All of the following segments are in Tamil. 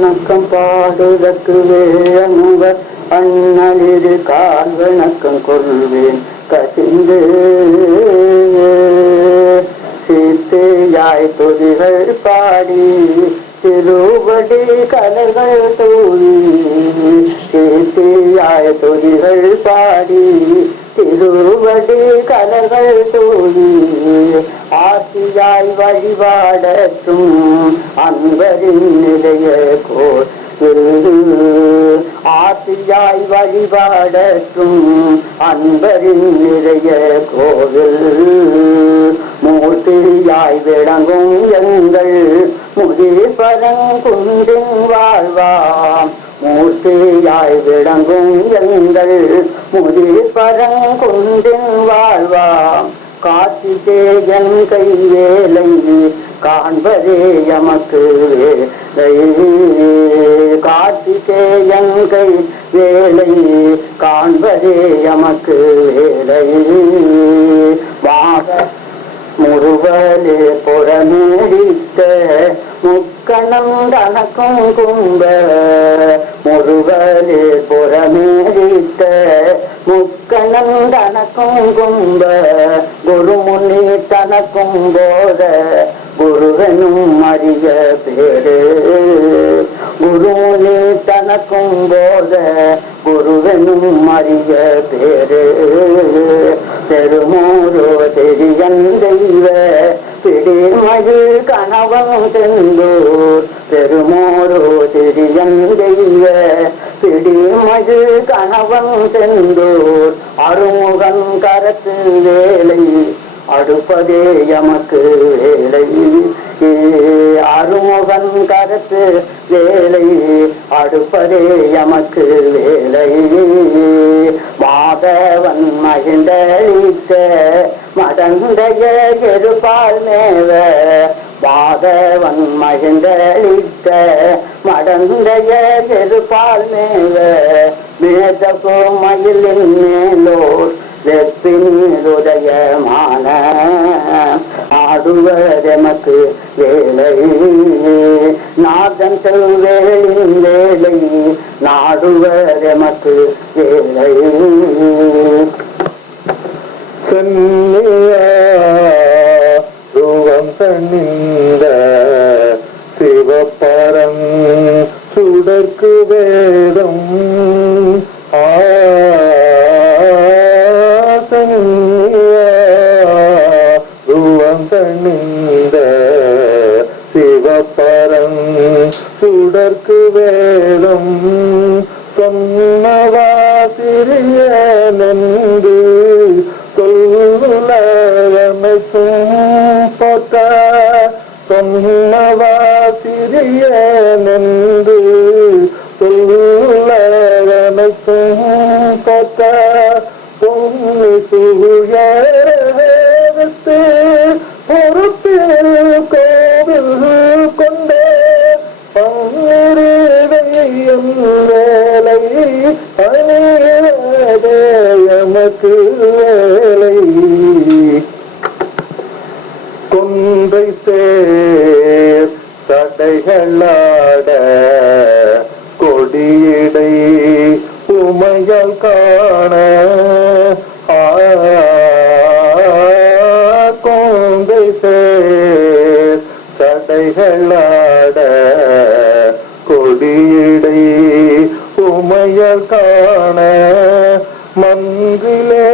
வணக்கம் பாடுதற்கு வேழமுவர் அண்ணலிரு கால் வணக்கம் கொள்வேன் கசிந்து சீத்தையாய் தொதிகள் பாடி திருவடி கலர்கள் தூவி சீத்தையாய் தொதிகள் பாடி திருவடி கலர்கள் தூவி ஆசியாய் வழிபாடற்றும் அன்பரின் நிலைய கோர் ஆசியாய் வழிபாடற்றும் அன்பரின் நிறைய கோவில் மூர்த்தியாய் விளங்கும் எங்கள் முதிபரங்குன்றின் வாழ்வாம் மூர்த்தியாய் விளங்கும் எங்கள் முதிபரங்குன்றின் வாழ்வாம் கார்த்திகேயன் கைவேலை காண்பதே எமக்கு கார்த்திகேயன் கை வேலை காண்பதே எமக்கு வேலை முருவலே புறமேடித்த முக்கணம் தனக்கும் கும்ப முருவலே புறமேடித்த முக்கணம் தனக்கும் கும்ப குருமுனி தனக்கும் போத குருவனும் அறிய பேரு குருமுனி தனக்கும் போத குருவனும் அறிய பேரு பெருமூரோ தெரியன் தெய்வ பிடிமகிழ் கணவன் செந்தூர் பெருமோரோ தெரியன் தெய்வ பிடிமகிழ் கணவன் செந்தூர் அருமுகன் கரத்து வேலை அடுப்பதே எமக்கு வேலை அருமுகன் கருத்து வேலை அடுப்பதே எமக்கு வேலை மாதவன் மகிழ்ந்தளித்த மடந்தைய எருபால் மேவ மாதவன் மகிழ்ந்தளித்த மடந்தைய எருபால் மேவ மேதகோ மயிலின் மேலோர் வெப்பினுதயமான ஆடுவர் எமக்கு வேலை நாதன் செல்வேலின் வேலை நாடுவர் எமக்கு வேலை ரூபம் தணிந்த சிவப்பரம் சுடற்கு வேதம் ரூபம் தணிந்த சிவப்பரம் சுடற்கு வேதம் சொன்னவாசிரிய நன்று சொல்லுலகமைக்கும் போட்ட சொன்னவாசிரிய நன்று சொல்லுலகமைக்கும் போட்ட பொன்னி சூழத்து பொறுப்பில் கோவில் கொண்டே பன்னிருவையும் வேலை அணிவதே எமக்கு வேலை கொன்றை சேர் தடைகளாட கொடியடை உமையால் காண கொன்றை சேர் தடைகளாட கொடியடை உமையால் காண மன்றிலே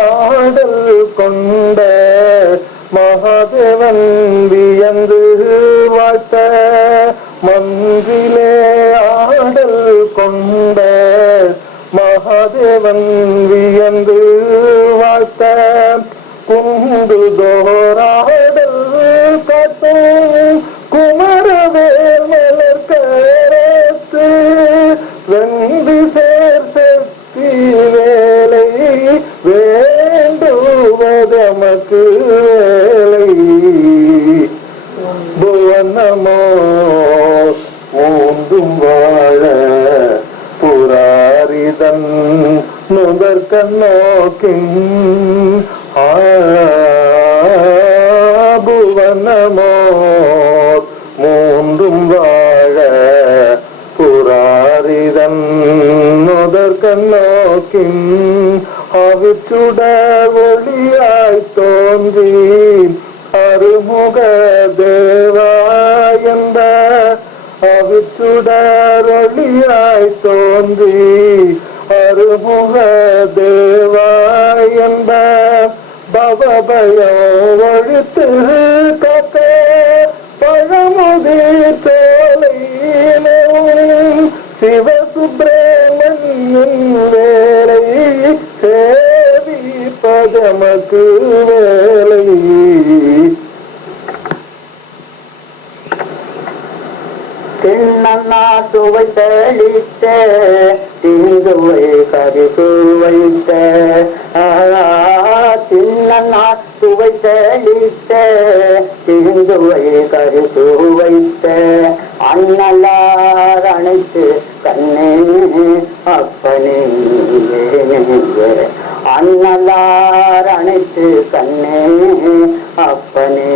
ஆடல் கொண்ட மகாதேவன் வியந்து வாழ்த்த மன்றிலே ஆடல் கொண்ட மகாதேவன் வியந்து வாழ்த்த குண்டு தோராடல் காட்டும் குமரவேல் மலர்கரத்து வெண்டி சேர் செத்தி வேலை வேண்டுவதமக்கு வேலை புவனமோ மூந்தும் வாழ புராரிதன் நுதற்க நோக்கின் புவனமோ மூன்றும் வாழ கண்ணோக்கின் அவிச்சுடர் ஒளியாய் தோன்றி அருமுக தேவா என்ற அவிச்சுடர் ஒளியாய் தோன்றி அருமுக தேவா என்ற பவபயம் ஒழித்து காக்க பழமுதி தோலையிலே சிவசுப்பிரமணியன் வேலை சேவி பதமக்கு வேலை. திண்ணா சுவை தெளித்த திங்குவை கரிசு வைத்த திண்ணா சுவை தெளித்த திங்குவை கரிசு வைத்த அண்ணலார் அனைத்து கண்ணே அப்பனே அண்ணலார் அனைத்து கண்ணே அப்பனே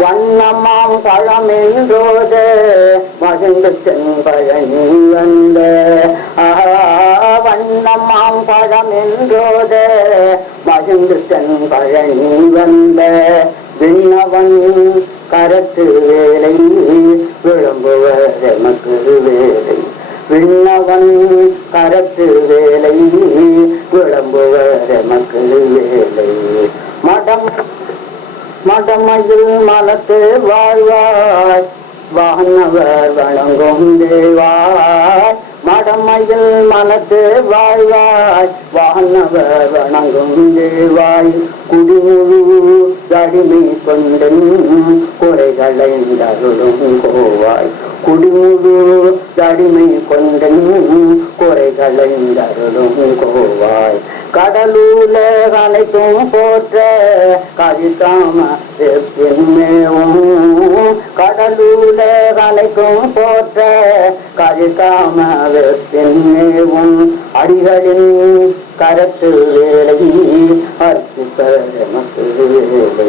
வண்ணமாம் பழமென்றோத மகிழ்ந்து செம்பழனி வந்த வண்ணமாம் பழமென்றோத மகிழ்ந்து செம்பழனி வந்த விண்ணவன் கரத்து வேலை விளம்புவர் எமக்கு வேலை விண்ணவன் கரத்து வேலை விளம்புவர் எமக்கு வேலை. மடமையில் மலத்து வாழ்வாய் வானவர் வணங்கும் தேவாய் மடமையில் மலத்து வாழ்வாய் வானவர் வணங்கும் தேவாய் குடிமுழு அடிமை கொண்டன் குறைகளை தருளும் கோவாய் குடிமுழு அடிமை கொண்டன் குறைகளை தருளும் கோவாய் கடலூல அனைத்தும் போற்ற கதிக்காம மேவும் கடலூல அனைத்தும் போற்ற கதிக்காம மேவும் அடிகளின் கரத்து வேலை அர்ச்சிப்பமக்கு வேலை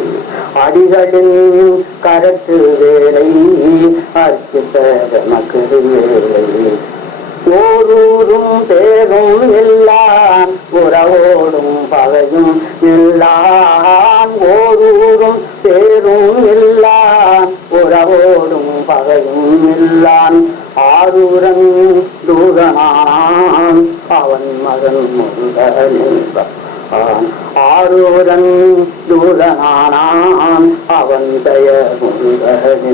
அடிகளின் கரத்து வேலை அர்ச்சிப்பமக்கு வேலை. ஓரூரும் பேரும் எல்லாம் உறவோடும் பகையும் எல்லாம் ஓரூரும் பேரும் எல்லாம் உறவோடும் பகையும் எல்லாம் ஆரூரன் தூரனான் அவன் மகன் முருகன் ஆரூரன் தூரனானான் அவன் பெயர் முருகன்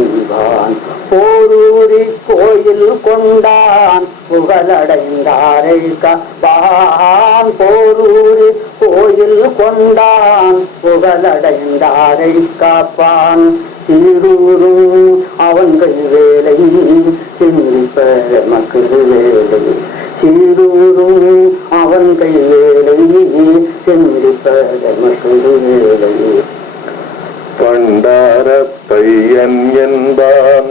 போரூரி கோயில் கொண்டான் புகழடைந்தாரை காப்பான் போரூரி கோயில் கொண்டான் புகழடைந்தாரை காப்பான் சீரூரும் அவன்கள் வேலை சிந்திப்பமக்கு வேலை சீரூரும் அவன்கள் வேலை சிந்திப்பமக்கு வேலை. பண்டார பையன் என்பான்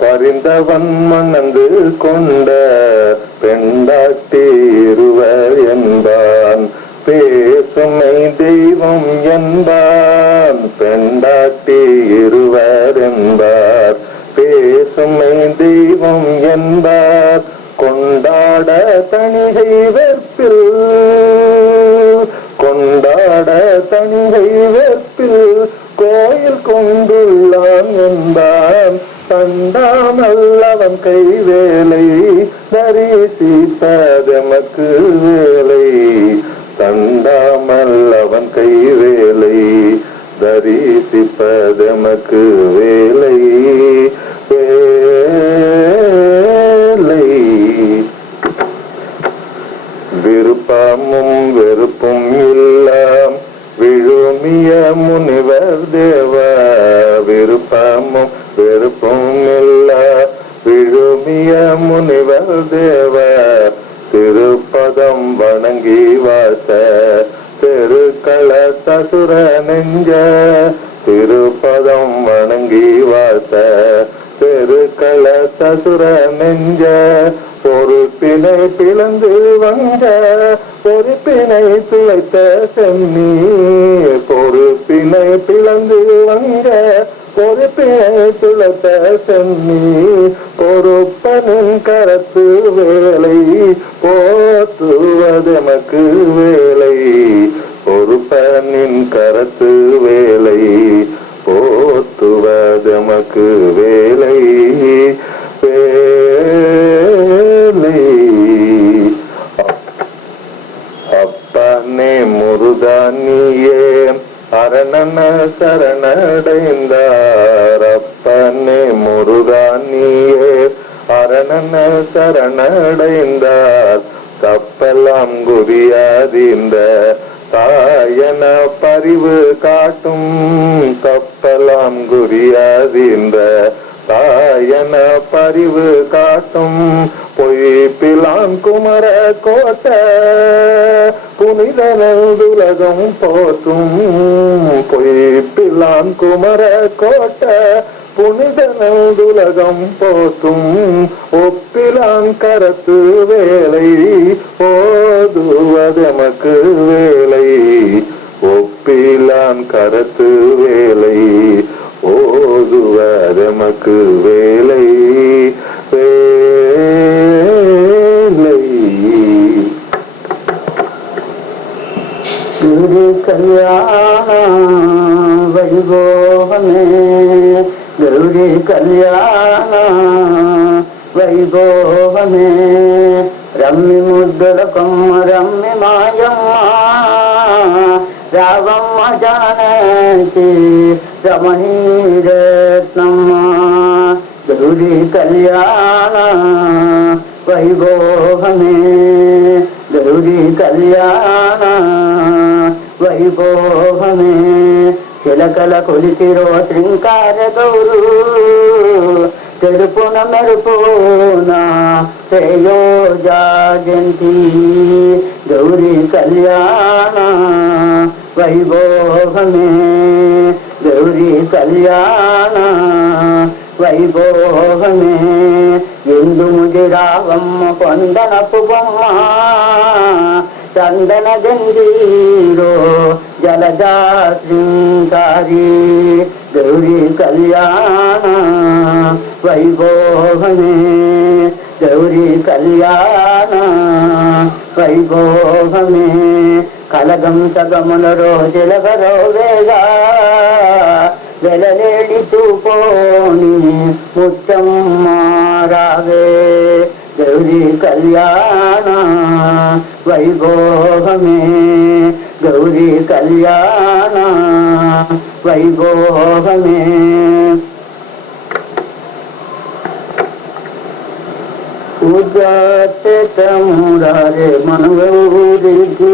பரிந்தவன் மணந்து கொண்ட பெண்டாட்டி இருவர் என்பான் பேசுமை தெய்வம் என்பான் பெண்டாட்டி இருவர் என்பார் பேசுமை தெய்வம் என்பார் கொண்டாட தணிகை வெற்பில் கொண்டாட தணிகை வெற்பில் கோயில் கொண்டுள்ளான் என்பான் தண்டாமல் அவன் கை வேலை தரிசிப்பதமக்கு வேலை தண்டாமல் அவன் கை வேலை தரிசிப்பதமக்கு வேலை வேலை. விருப்பமும் வெறுப்பும் இல்லாம் விழுமிய முனிவர் தேவ விருப்பமும் வெறுப்பும் இல்லா விழுமிய முனிவர் தேவ திருப்பதம் வணங்கி வாச திருக்கள தசுர நெஞ்ச திருப்பதம் வணங்கி வாச திருக்கள தசுர நெஞ்ச பொறுப்பினை பிளந்து வந்த பொறுப்பினை துளைத்த செம்மி பொறுப்பினை பிளந்து வந்த பொறுப்பினை துளைத்த செம்மி பொறுப்பனின் கரத்து வேலை எமக்கு வேலை பொறுப்பனின் கரத்து வேலை போத்துவதெமக்கு வேலை வேலை. அப்பனே முருதானியே அரணன சரணடைந்தார். அப்பனே முருதானியே அரணன சரணடைந்தார். கப்பலாம் குறியாதிந்த தாயன பரிவு காட்டும். கப்பலாம் குறியாதிந்த தாயன பரிவு காட்டும். பொய்ப்பிலான் குமர கோட்ட புனித நெல்துலகம் போற்றும். பொய்ப்பிலான் குமர கோட்ட புனித நெல்துலகம் போற்றும். ஒப்பிலான் கரத்து வேலை ஓதுவதெமக்கு வேலை. ஒப்பிலான் கரத்து வேலை ஓதுவதெமக்கு வேலை வேலை. கௌரி கல்யாண வைபோகமே கௌரி கல்யாణ వైభోగమే రమ్మి ముద్దుల కొమ్మ రమ్మి మాయమ్మ రావమ్మ జానకి రమణీరత్నమ్మ గౌరీ కళ్యాణ వైభోగమే గౌరీ కళ్యాణ వైభోగమే చిలకల కొలిసిరో శృంగార గౌరు తెలుపున మెరుపున శ్రేయోజాజంతి గౌరీ కళ్యాణ వైభోగమే గౌరీ కళ్యాణ వైభోగమే ఎందు ముదిరావమ్మ కొండనపు బొమ్మ చందన గంధీరో జలజా శృంగారి గౌరీ కళ్యాణ వైభోగమే గౌరీ కళ్యాణ వైభోగమే కలగం సగముల రోజులగరో వేగా వెలలేడి చూపోని ముచ్చమ్మ రావే గౌరీ కళ్యాణ వైభోగమే గౌరీ కళ్యాణ వైభోగమే పూజామురారే మనగౌరికి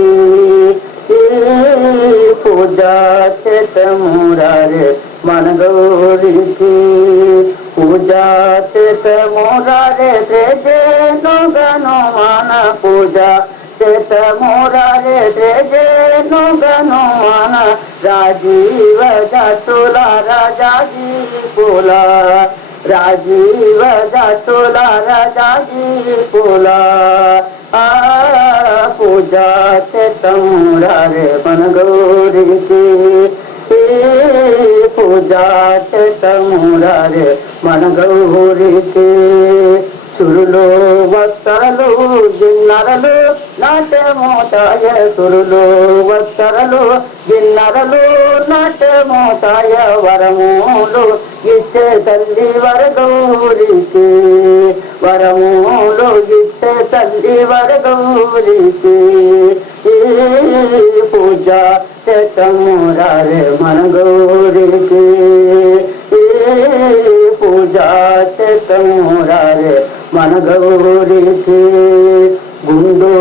పూజామురారే మనగౌరికి పూజామురారే త్రేజేను గను మన పూజా మురారే త్రేజేను గను మన రాజీవ జతుల రాజాజీ పుల రాజీవ జతుల రాజాజీ పుల పూజా మురారే మన గౌరికి పూజా మురారే మన గౌరికి సురులో వస్తరలు గిన్నరలు నాట్యమోతాయ సురులో వస్తరలు గిన్నరలు నాట్యమోతాయ వరములు ఇచ్చే తల్లి వరగౌరికి వరములు ఇచ్చే తల్లి వరగౌరికి పూజా మురారే మన గౌరికి పూజా మురారే మన గౌరికి గుండు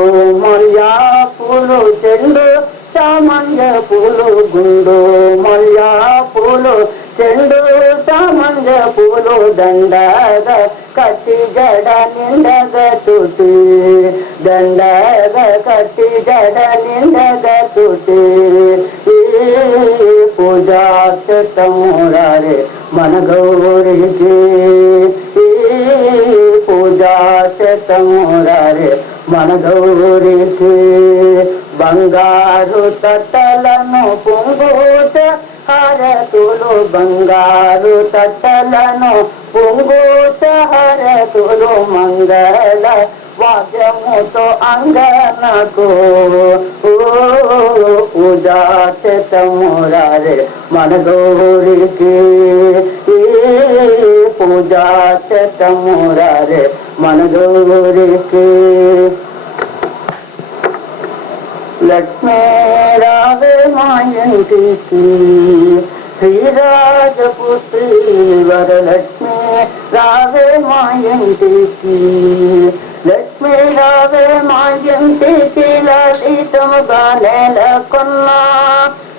మల్యా పూలు చెండు చామంజ పూలు గుండు మల్యా పూలు చెండు చామంజ పూలు దండగ కట్టి జడ నిండగ తుటి దండగ కట్టి జడ నిండగ తుటి పూజా మురారే మన గౌరికి పూజా మురారే మన గౌరికి బంగారు తట్టలను పొంగూట హరతులు బంగారు తట్టలను పొంగూట హరతులు మంగళ వాద్యముతో అంగనకు పూజా చేతమురారే మన గౌరికి పూజా చేతమురారే మన గౌరికి లక్ష్మీ రావే మా ఇంటికి శ్రీరాజపుత్రి వరలక్ష్మి రావే మా ఇంటికి లక్ష్మీ రావే మా ఇంటికి లలితముగా నెలకొన్నా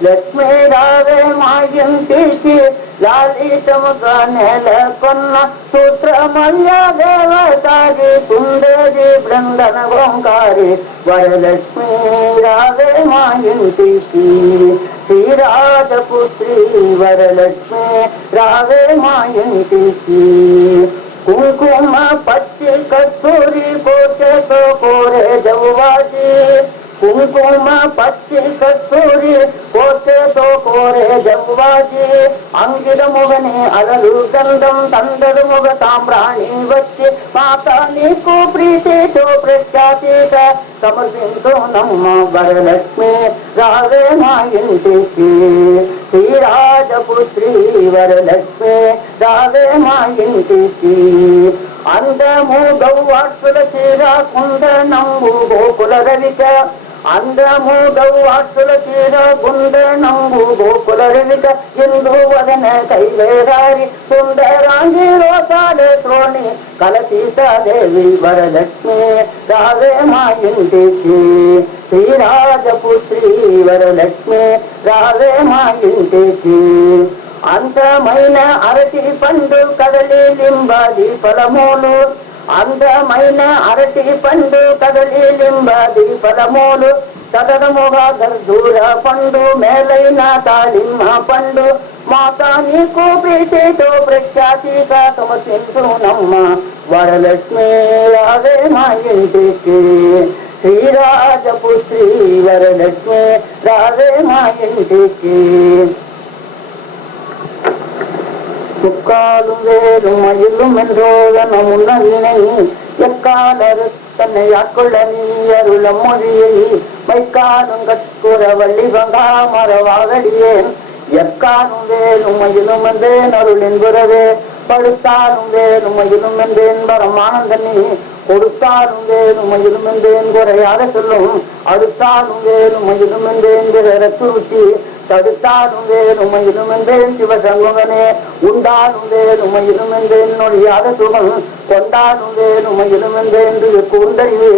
లక్ష్మీ రావే మా ఇంటికి లలితముగా నెలకొన్న సూత్రమల్య దేవతారి కుందేరి బృందన ఓంకారి వరలక్ష్మీ రావే మా ఇంటికి శ్రీరాజపుత్రి వరలక్ష్మి రావే మా ఇంటికి కుంకుమ పచ్చి కస్తూరి పోచతో కోరే జవ్వాజీ కుంకుమ పచ్చి కస్తూరి పోచతో కోరే జవ్వాజీ అంగిరముగని అలలు గంధం తందరుముగ తామ్రాణి వచ్చి మాత నీకు ప్రీతితో ప్రఖ్యాతిక సమర్పించు నమ్మ వరలక్ష్మి రావే మా ఇంటికి శ్రీరాజపుత్రి వరలక్ష్మి రావే మా ఇంటికి అందము గౌవాసుల చీర కుందనంబు గోకుల రవిక అందము గౌవాసుల చీర కుందనంబు గోకుల రవిక ఇందు వదన కైవేరారి సుందరాంగి రోసాలే త్రోణి కలసీతాదేవి వరలక్ష్మి రావే మా ఇంటికి శ్రీరాజపుత్రి వరలక్ష్మి రావే మా ఇంటికి అందమైన అరటి పండు కదలి లింబాది ఫలమూలు అందమైన అరటి పండు కదలి లింబాది ఫలమూలు సదనముగా గర్దూర పండు మేలైన తాళిమ్మ పండు మాతా నీకు ప్రీతితో ప్రఖ్యాతిగా సమర్పించు నమ్మ వరలక్ష్మి రావే మా ఇంటికి శ్రీరాజపుత్రి వరలక్ష్మి రావే మా ఇంటికి முக்காலும் வேலும் மயிலும் என்றோதனமுன்னை எக்காலரு தன்னை ஆட்கொள்ள நீ அருள மொழியை மைக்காலும் கற்குற வள்ளி வங்கா மரவாகடியேன் எக்காலும் வேலும் மயிலும் என்றேன் அருளின் புறவே படுத்தாலும் வேலும் மயிலும் என்றேன் பரமானந்தனி கொடுத்தாலும் வேலும் மயிலும் என்றேன் குறையாக சொல்லும் அடுத்தாலும் வேலும் மயிலும் என்றேன் பிறரத்துருத்தி தடுத்தாலும் வேலும் மயிலும் என்றேன் சிவசங்கமனே உண்டாலும் வேலும் மயிலும் என்றேன் நொழியாத சுகம் கொண்டாலும் வேலும் மயிலும் என்றேன் கூந்தறிவு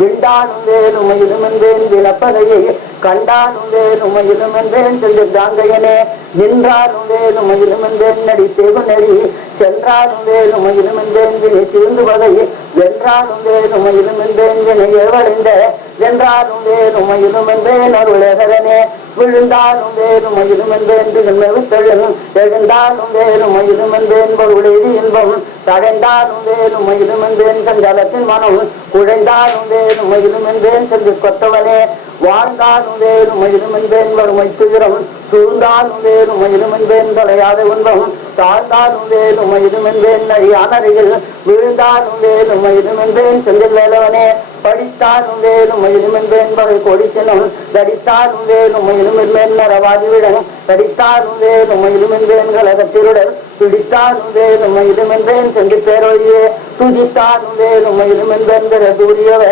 விண்டாலும் வேலும் மயிலும் என்றேன் விளப்பதையை கண்டாலும் வேலும் மயிலும் என்றேன் சென்று காந்தையனே நின்றாலும் வேலும் மயிலும் என்றேன் நடி தேவு நெறி சென்றாலும் வேலும் மயிலும் என்றேன் வினை தீர்ந்து வகை வென்றாலும் வேலும் மயிலும் என்றேன் வினை ஏவடைந்த வென்றாலும் வேலும் மயிலும் என்றேன் அருளகரனே விழுந்தாலும் வேலும் மயிலும் என்றேன் விழுந்தெழும் எழுந்தாலும் வேலும் மயிலும் என்றேன் பொருளெறி இன்பம் தடைந்தாலும் வேலும் மயிலும் என்றேன் சஞ்சலத்தின் மனம் குழைந்தாலும் வேலும் மயிலும் என்றேன் சென்று கொத்தவனே வாழ்ந்தாலும் வேலும் மயிலும் என்பேன் வறுமை துயரம் சூழ்ந்தாலும் வேலும் மயிலும் என்பேன் தலையாத உண்பம் தாழ்ந்தாலும் வேலும் மயிலும் என்பேன் அழியானறையில் விழுந்தாலும் வேலும் மயிலும் என்பேன் செந்தில் வேலவனே படித்தாலும் வேலும் மயிலும் என்பேன் வகை கொடிச்சனும் தடித்தாலும் வேலும் மயிலும் என்பேன் நரவாதிவிடன் தடித்தாலும் வேலும் மயிலும் என்பேன் கலகத்திருடல் பிடித்தாலும் வேலும் மயிலும் என்பேன் சென்று பேரொழியே துதித்தாலும் வேலும் மயிலும் என்பேன் சூரியவ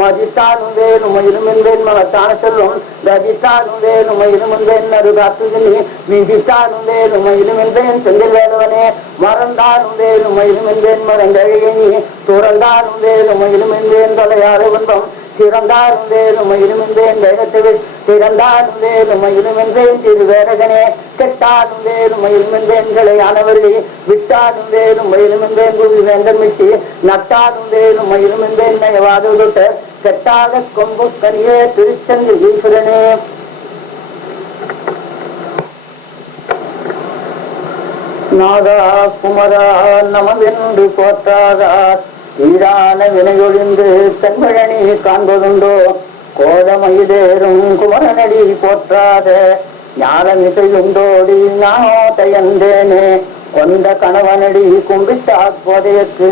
மதித்தாலும் வேலும் மயிலும் என்பேன் மகத்தான செல்வம் ததித்தாலும் வேலும் மயிலும் என்பேன் நறுகாத்துகினி விதித்தாலும் வேலும் மயிலும் என்பேன் செந்தில் வேலவனே மறந்தாலும் வேலும் மயிலும் என்பேன் மறந்தழியனி துறந்தாலும் வேலும் மயிலும் என்பேன் தொலையாத உன்பம் சிறந்தாலும் வேலும் மயிலும் என்பேன் வேகத்தில் சிறந்தாலும் வேலும் மயிலும் என்பேன் திருவேரகனே கெட்டாலும் வேலும் மயிலும் என்பேன் கிளையானவர்களே விட்டாலும் வேலும் மயிலும் என்பேன் புவி வேந்தன் மிட்டி நட்டாலும் வேலும் மயிலும் என்பேன் நயவாத தொட்ட கெட்டாத கொம்பு கனியே திருச்செந்து ஈஸ்வரனே நாதா குமரா நமவென்று போற்றாதார் ஈரான வினையொழிந்து தென்பழனி காண்பதுண்டோ கோலமயிலேறும் குமரனடி போற்றாத ஞானமிசையுண்டோடி நானோ தயந்தேனே கொண்ட கணவனடி கும்பிட்டா போதையக்கு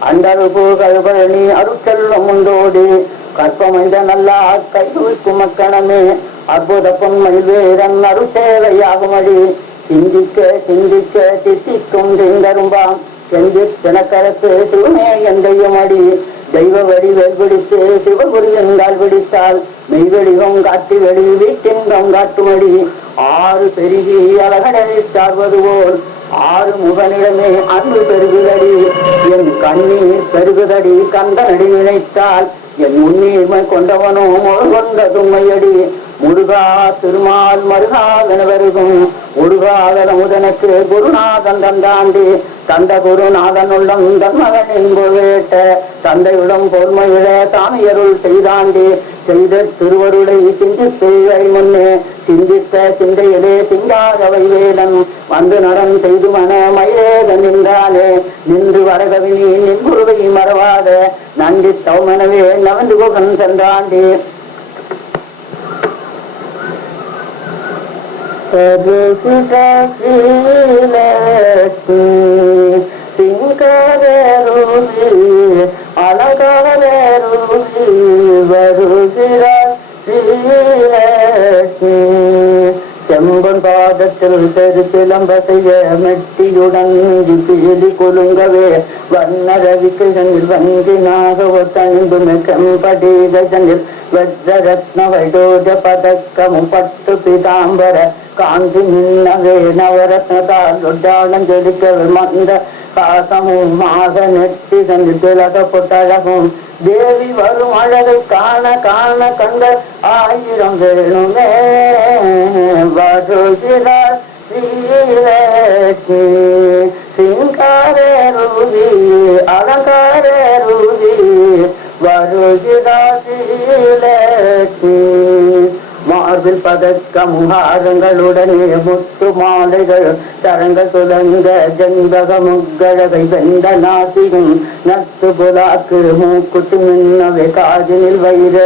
அண்டருபு கல்பழனி அருட்செல்வம் உண்டோடி கற்பமைந்த நல்லா கைகுவிக்கும் மக்கணமே அற்புத பொன்மை வேதன் அருட்சேவையாகுமடி சிந்திக்க சிந்திக்க தித்திக்கும் திங்கரும்பாம் செஞ்சு தினக்கரத்து சிவமே எந்தையுமடி தெய்வ வடி வெல்பிடித்து சிவகுரு என்றால் பிடித்தால் மெய்வெளிவும் காட்டு வெளி வீட்டின்பம் காட்டுமடி ஆறு பெருகி அழகடை சார்வது போல் ஆறு முகனிடமே அன்பு பெருகுதடி என் கண்ணீர் பெருகுதடி கந்தனடி நினைத்தால் என் உன்னீர்மை கொண்டவனோ கொண்ட தும்மையடி முருகா திருமால் மருகாதன வருகும் முருகாதன முதனுக்கு குருநாதன் தந்தாண்டி தந்த குருநாதன் உள்ளம் தன்மகன் என்பேட்ட தந்தையுடன் பொறுமையிட தாமியருள் செய்தாண்டி செய்த திருவருளை சிந்தித்து முன்னே சிந்தித்த சிந்தையிலே சிங்காரவை வேதன் வந்து நடன் செய்து மன மயேதன் நின்றானே நின்று வரகவினி நின்புருவை மறவாத நன்றி தவமனவே நவந்து குகன் சென்றாண்டி சிங்கரூபி அழகரூபி வருகிறார் செம்பன் பாதத்தில் தெருப்பிலம்ப செய்ய மெட்டியுடன் பீலி கொலுங்கவே வண்ணரவிக்கு ஜனில் வங்கினாக தனிந்துமே கம்படீத ஜனில் வஜ்ரரத்ன வைடோஜ பதக்கமும் பட்டு பிதாம்பர காந்தி நின்னவே நவரத்னதால் ஜொலிக்கவே மந்த காசமும் மாக நெட்டி தனில் திலகப்பட்டழகும் தேவி வரும் அழகை காண காண கண்ட ஆயிரம் வேணுமே வருகிறார் ஸ்ரீலட்சுமி சிங்காரே ரூபி அலங்காரே ரூபி வருகிறார் ஸ்ரீலட்சுமி மார்பில் பதக்கம் ஹாரங்களுடனே முத்து மாலைகள் தரங்க சுலங்க ஜன்பக முக்கழகை வெந்த நாசியும் நத்து புலாக்கு மூக்குத்து மின்னவை காதினில் வைர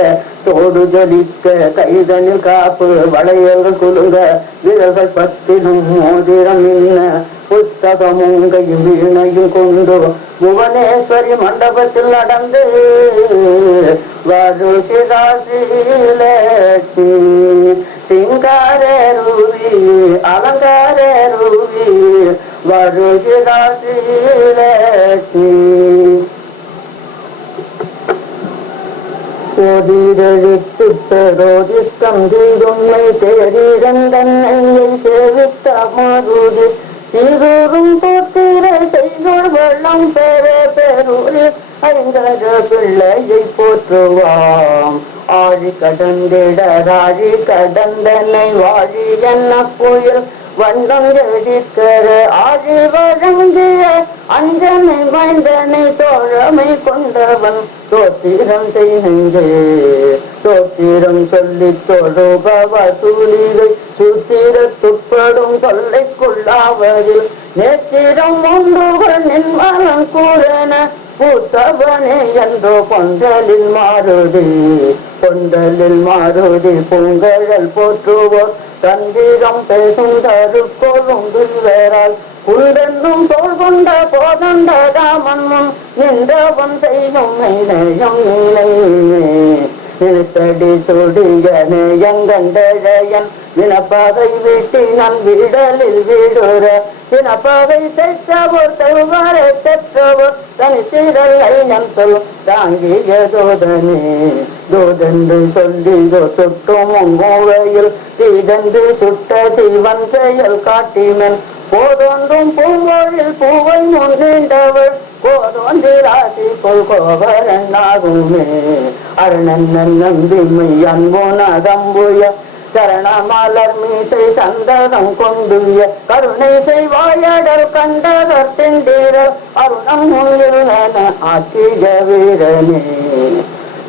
தோடு ஜொலிக்க கைதனில் காப்பு வளையல்கள் குலுங்க விரல்கள் பத்திலும் மோதிரம் இன்ன புத்தகமும் கையும் வீணையும் கொண்டு புவனேஸ்வரி மண்டபத்தில் நடந்து வருகிறார் ஸ்ரீலட்சுமி சிங்காரே ரூபி அலங்காரே ரூபி வருகிறார் ஸ்ரீலட்சுமி கோடிரழித்து பெரோதிக்கம் தீதுண்மை தேடிரந்தன்னையை சேவித்த மருதி சீரூரும் போத்திர செய்தோர் வெள்ளம் பெற பெருரி ஐந்தர பிள்ளையை போற்றுவாம் ஆழி கடந்திட ராழி கடந்தனை வாழி என்ன புயல் வண்ணம் எடிக்கிற ஆழி வழங்கிய அஞ்சனை மைந்தனை தோழமை கொண்டவன் தோத்திரம் செய்தே தோத்திரம் சொல்லி தொழுபவ சூழிலை சுத்திர துப்படும் தொல்லைக்குள்ளாவதில் நேத்திரம் ஒன்றுகள் நின்மலம் கூறன பூத்தவனே என்றோ பொங்கலில் மாறுதி பொங்கல் போற்றுவோர் தந்திரம் பேசும் தருக்கோளும் துல்வரால் குண்டென்னும் தோல் கொண்ட போதண்ட ராமன்மும் நின்றவன் செய்யும் நேயம் நினைத்தடி துடியனே எங்கண்டழையன் வினப்பாதை வீட்டினன் விடலில் வீடுற வினப்பாதை தெற்றவோர் தெவ்வாறு தெற்றவோர் தனி சீரலை நம் சொல் தாங்கிய தோதனே தோதென்று சொல்லியோ சுட்டும் மூவையில் தீதென்று சுட்ட சிவன் செயல் காட்டினன் போதொன்றும் பூங்கோழில் பூவை முன்னின்றவள் கோதொன்றிராசி கொள்கோவரனாகுமே அருணன் நம்பிமை அன்போன தம்புய சரண மலர் மீசை சந்தனம் கொண்டுய கருணை செய்வாயடர் கண்டவர் திண்டீரர் அருணம் முன்னிருன ஆட்சிய வீரனே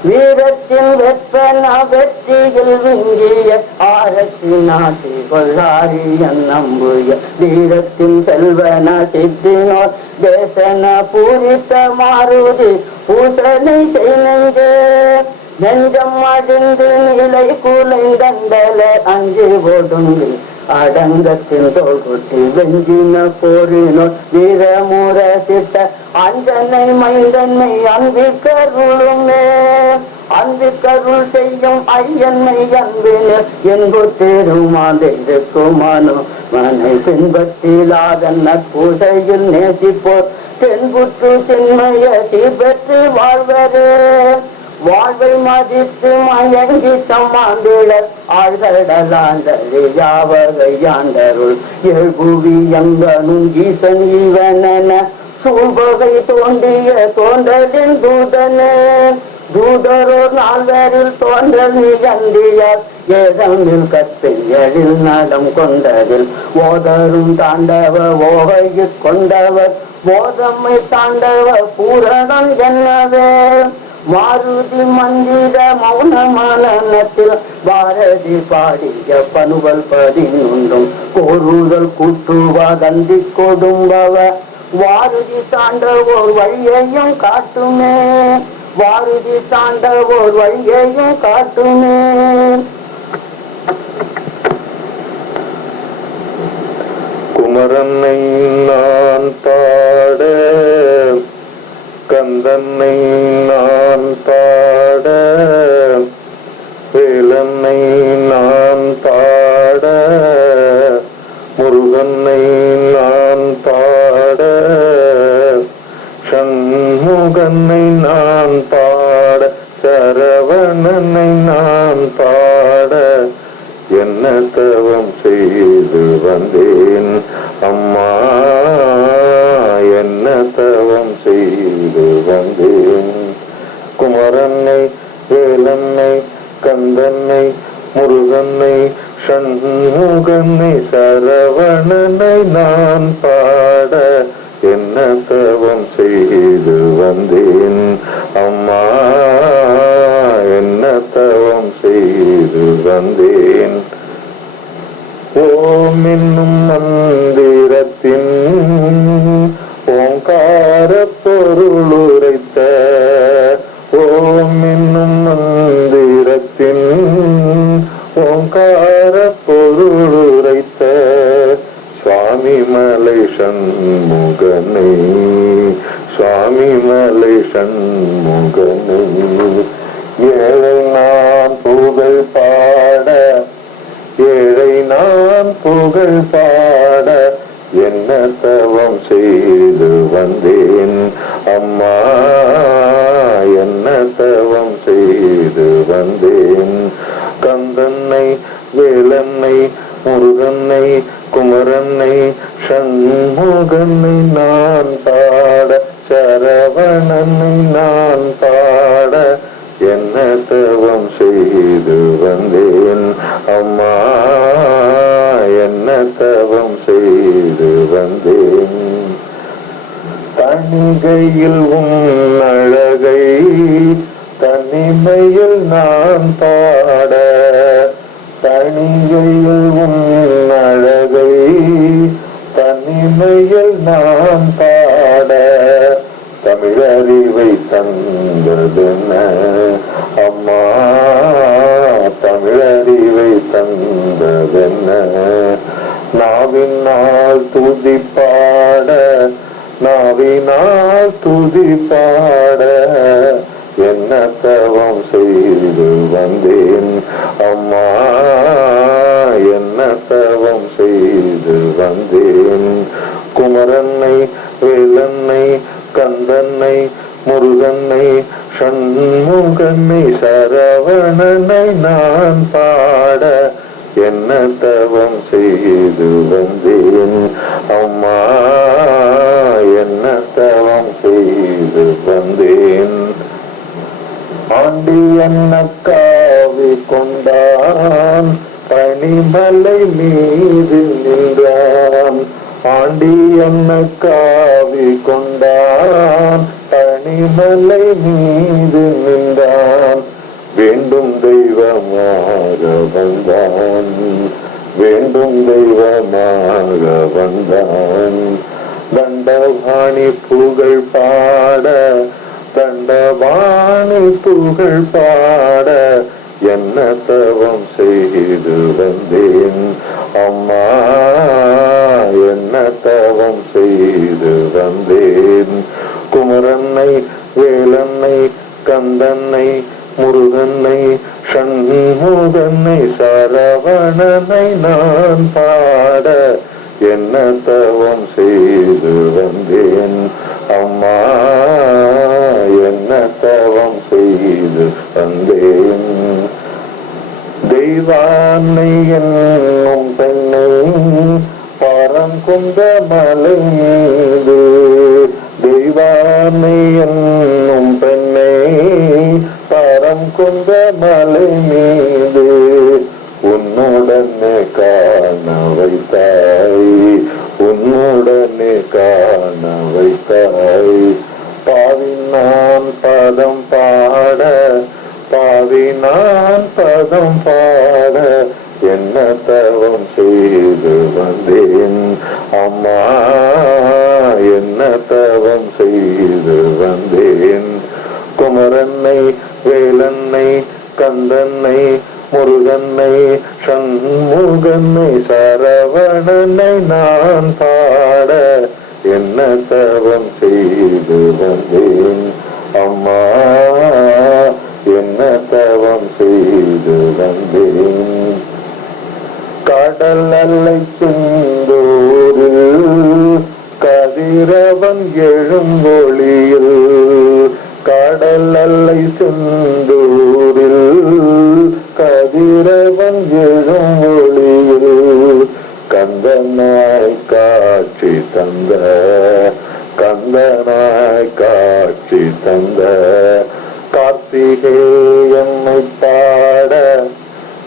வீரத்தின் வெப்பன வெற்றியில் விங்கிய ஆரத்தி நாட்டி கொள்ளாரியன் நம்புய வீரத்தின் செல்வன சித்தினோர் தேசன பூரித்த மாருதி பூசனை செய்தே நெஞ்சம் அடிந்து நிலை கூலை தண்டல அஞ்சு ஒடுங்கி அடங்கத்தின் தோல் குட்டி வெஞ்சின போரினோர் வீரமுரசிட்ட அஞ்சனை மைந்தன்மை அன்பிற்கருளுமே அன்பிற்கருள் செய்யும் ஐயன்னை அன்பினர் என்பு தேருமாதெருக்குமானோ மனை பின்பற்றிலாதன் நற்பூசையில் நேசிப்போர் தென்புற்று சென்மைய பெற்று வாழ்வரே வாழ்வை மதித்து மயங்கி சம்மாந்திடர் ஆழ்கடலாண்டரு யாவகையாண்டருள் எழுபுவி எங்கனும் ஈசன் இவனென சூழ்வகை தோன்றிய தோன்றலின் தூதனே தூதரோர் நால்வரில் தோன்றல் நிகழ்ந்தியார் ஏதமில் கத்தையலில் நடம் கொண்டதில் ஓதரும் தாண்டவ ஓவையில் கொண்டவர் போதம்மை தாண்டவ பூரணம் என்னவே மாருதி மந்திர மௌனமானத்தில் பாரதி பாடிய பனுவல் 11 கோருதல் கூட்டுவதந்தி கொடும்பவ வாருதி தாண்டவோர் வழியையும் காட்டுமே வாருதி தாண்டவோர் வழியையும் காட்டுமே. குமரனை நான் பாட கந்தனை நான் பாட வேலனை நான் பாட முருகனை நான் பாட சண்முகனை நான் பாட சரவணனை நான் பாட என்ன தவம் செய்து வந்தேன் அம்மா என்ன தவம் செய்து வந்தேன். குமரனை வேலனை கந்தனை முருகனை சண்முகனை சரவணனை நான் பாட என்ன தவம் செய்து வந்தேன் அம்மா என்ன தவம் செய்து வந்தேன். ஓம் என்னும் மந்திரத்தின் ஓங்கார பொருளுரைத்த ஓம் என்னும் மந்திரத்தின் ஓங்கார பொருளுரைத்த சுவாமி மலை சண்முகனை சுவாமி மலை சண்முகனை ஏழை நான் புகழ் பாட ஏழை நான் புகழ் பாட என்ன தவம் செய்து வந்தேன் அம்மா என்ன தவம் செய்து வந்தேன். கந்தனை வேலனை முருகனை குமரனை சண்முகனை நான் பாட சரவணனை நான் பாட என்ன தவம் செய்து வந்தேன் அம்மா என்ன தவம் செய்து வந்தேன். தணிகையில் அழகை தனிமையில் நான் பாட தணிகையில் அழகை தனிமையில் நான் பாட தமிழறிவை தந்ததென்ன அம்மா தமிழறிவை தந்ததென்ன. நாவினால் துதி பாட நாவினால் துதி பாட என்ன தவம் செய்து வந்தேன் அம்மா என்ன தவம் செய்து வந்தேன். குமரனை வேலனை கந்தனை முருகனை சண்முகனை சரவணனை நான் பாட என்ன தவம் செய்து வந்தேன் அம்மா என்ன தவம் செய்து வந்தேன். ஆண்டி என்ன காவி கொண்டான் பனிமலை மீது நின்றான் ஆண்டி என்ன காவி கொண்டான் பனிமலை மீது நின்றான் வேண்டும் தெய்வமாக வந்தான் வேண்டும் தெய்வமாக வந்தான். தண்டவாணி புகழ் பாட தண்டவாணி புகழ் பாட என்ன தவம் செய்து வந்தேன் அம்மா, என்ன தவம் செய்து வந்தேன். குமரன்னை, வேலன்னை, கந்தன்னை, முருகன்னை, சண்முகன்னை, சரவணனை நான் பாட என்ன தவம் செய்து வந்தேன் அம்மா, என்ன தவம் செய்து வந்தேன். தெய்வானை என்னும் பெண்ணை பரங்குந்த மலை மீது, தெய்வானை என்னும் பெண்ணை பரங்குந்த மலை மீது உன்னுடனே காண வைத்தாய், உன்னுடனே காண வைத்தாய். பாவி நான் பதம் பாட, பாவி நான் பதம் பாட என்ன தவம் செய்து வந்தேன் அம்மா, என்ன தவம் செய்து வந்தேன். குமரன்னை, வேலன்னை, கந்தன்னை, முருகன்னை, சண்முகன்னை, சரவணனை நான் பாட என்ன தவம் செய்து வந்தேன் அம்மா, என்ன தவம் செய்து வந்தேன். கடல் அல்லை செந்தூரில் கதிரவன் எழும் ஒளியில், கடல் அல்லை செந்தூரில் கதிரவன் எழும் ஒளியில் கந்தனாய் காட்சி தந்த, கந்தனாய் காட்சி தந்த கார்த்திகேயனை பாட,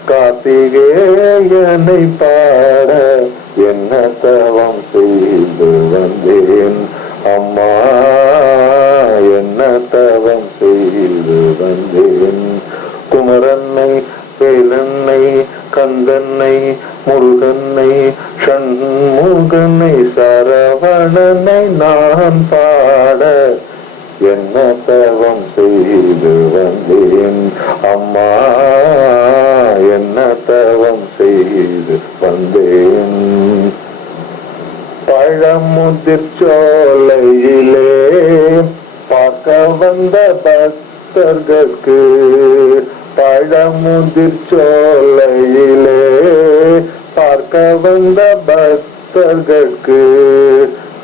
கார்த்திகேயனை பாட என்ன தவம் செய்து வந்தேன் அம்மா, என்ன தவம் செய்து வந்தேன். குமரன்னை, வேலன்னை, கந்தன்னை, முருகன்னை, சண்முகன்னை, சரவணனை நான் பாட என்ன தவம் செய்து வந்தேன் அம்மா, என்ன தவம் செய்து வந்தேன். பழமுதிர் சோலையிலே பார்க்க வந்த பக்தர்களுக்கு, பழமுதிர் சோலையிலே பார்க்க வந்த பக்தர்களுக்கு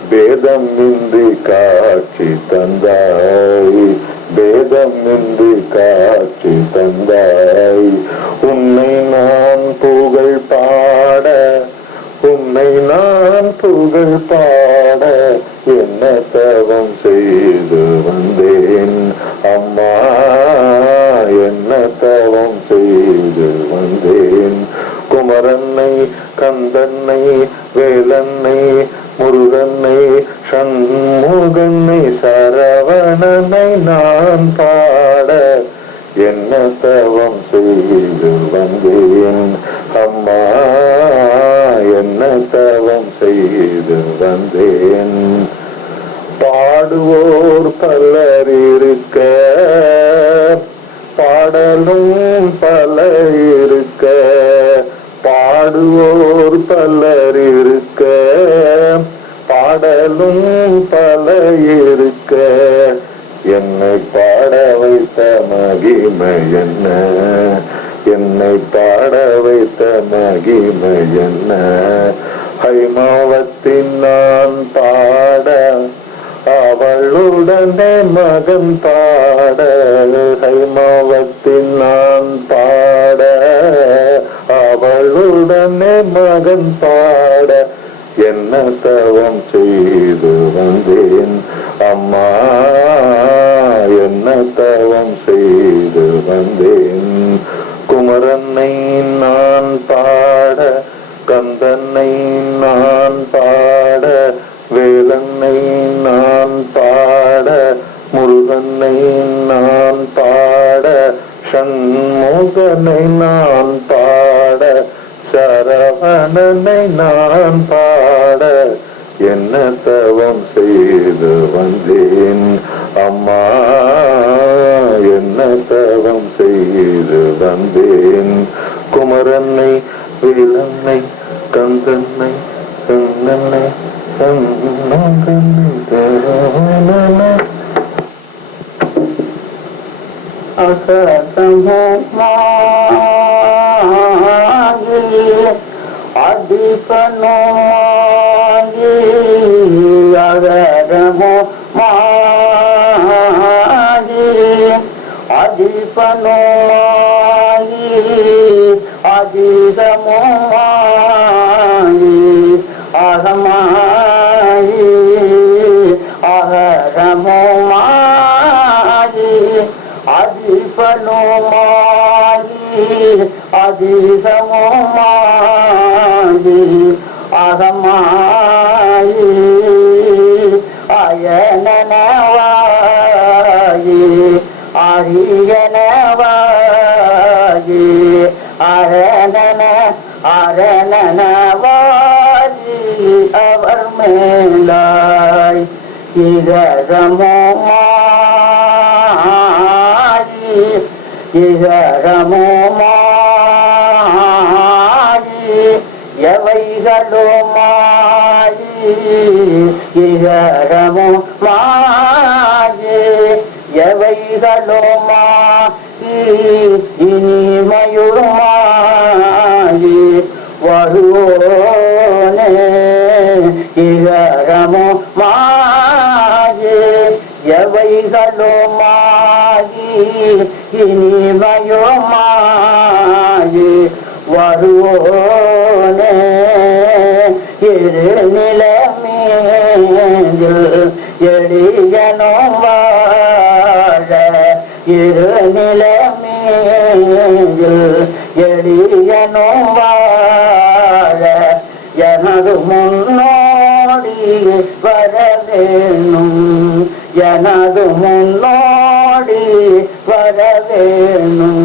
பேதமின்றி காட்சி தந்தாய், பேதமின்றி காட்சி தந்தாய். உன்னை நான் புகழ் பாட, உன்னை நான் புகழ் பாட என்ன தவம் செய்து வந்தேன் அம்மா, என்ன தவம் செய்து வந்தேன். குமரன்னை, கந்தன்னை, வேலன்னை, முருகன்னை, சண்முகன்னை, சரவணனை நான் பாட என்ன தவம் செய்து வந்தேன் அம்மா, என்ன தவம் செய்து வந்தேன். பாடுவோர் பலர் இருக்க, பாடலும் பல இருக்க, பாடுவோர் பலர் இருக்க, பாடலும் பல இருக்க என்னை பாட வைத்த மகிமை என்ன, என்னை பாட வைத்த மகிமை என்ன. ஹைமாவத்தின் நான் பாட, அவளுடனே மகன் பாட, ஹைமாவத்தின் நான் பாட, அவளுடனே மகன் பாட என்ன தவம் செய்து வந்தேன் அம்மா, என்ன தவம் செய்து வந்தேன். குமரன்னை நான் பாட, கந்தன்னை நான் பாட, வேலன்னை நான் பாட, முருகன்னை நான் பாட, சண்முகனை நான் பாட, சரவணனை நான் பாட என்ன தவம் செய்து வந்தேன் அம்மா, என்ன தவம் செய்து வந்தேன். குமரன்னை, வேலன்னை, கந்தன்னை, கண்ணன்னை, கண்ணனை தரவனனை. அதிபனோமாயி அகரமோமாயி அதிபனோமாயி அதிகமோமாயி அகமாயி அகரமோமாயி அதிபனோமாயி அதிகமோமாயி அகமாயி அயனனவாயி அரியனவாயி அரணன அரணனவாயி அவர் மேலாய் இதரமோமாயி இதரமோமாயி எவைகளுமாயி இதரமோமாயி எவைகளுமாயி இனிமையுமாயி வருவோனே இதரமோமாயி எவைகளுமாயி இனிமையுமாயி வருவோனே இருநிலமீதில் எளியனும் வாழ இருநிலமீதில் எளியனும் வாழ எனது முன்னோடி வரவேணும் எனது முன்னோடி வரவேணும்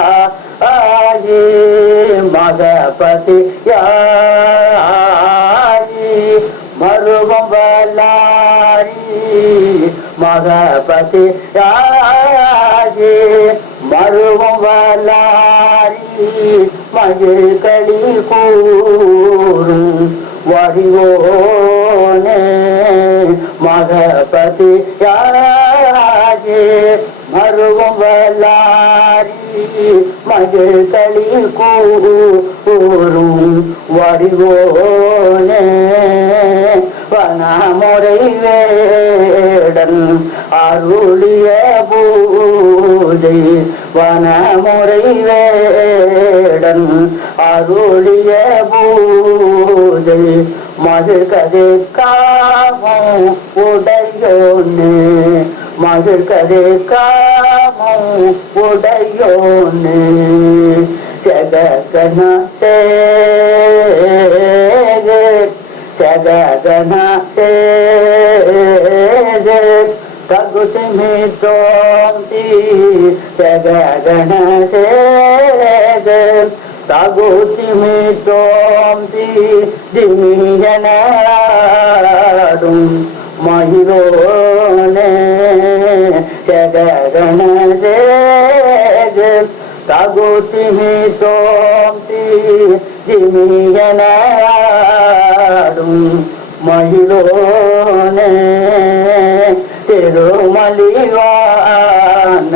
மகபதியாயி மகபதியாயி மருவம் வல்லாரி மகபதியாயி மருவம் வல்லாரி மகிழ்களி கூறும் வடிவோனே மகபதியாயி மருவம் வல்லாரி மகிழ்களி கூறும் வடிவோனே வனமுறை வேடன் அருளிய பூஜை வனமுறை வேடன் அருளிய பூஜை மதுகதை காமம் உடையோனே மதுகதை காமம் உடையோனே ஜககணே ஜககணே தகுதிமி தோந்தி ஜககணே தகுதிமி தோந்தி திமியனாடும் மகிழோனே ஜககணே தகுதிமி தோந்தி திமியனாடும் மகிழோனே திருமலிவான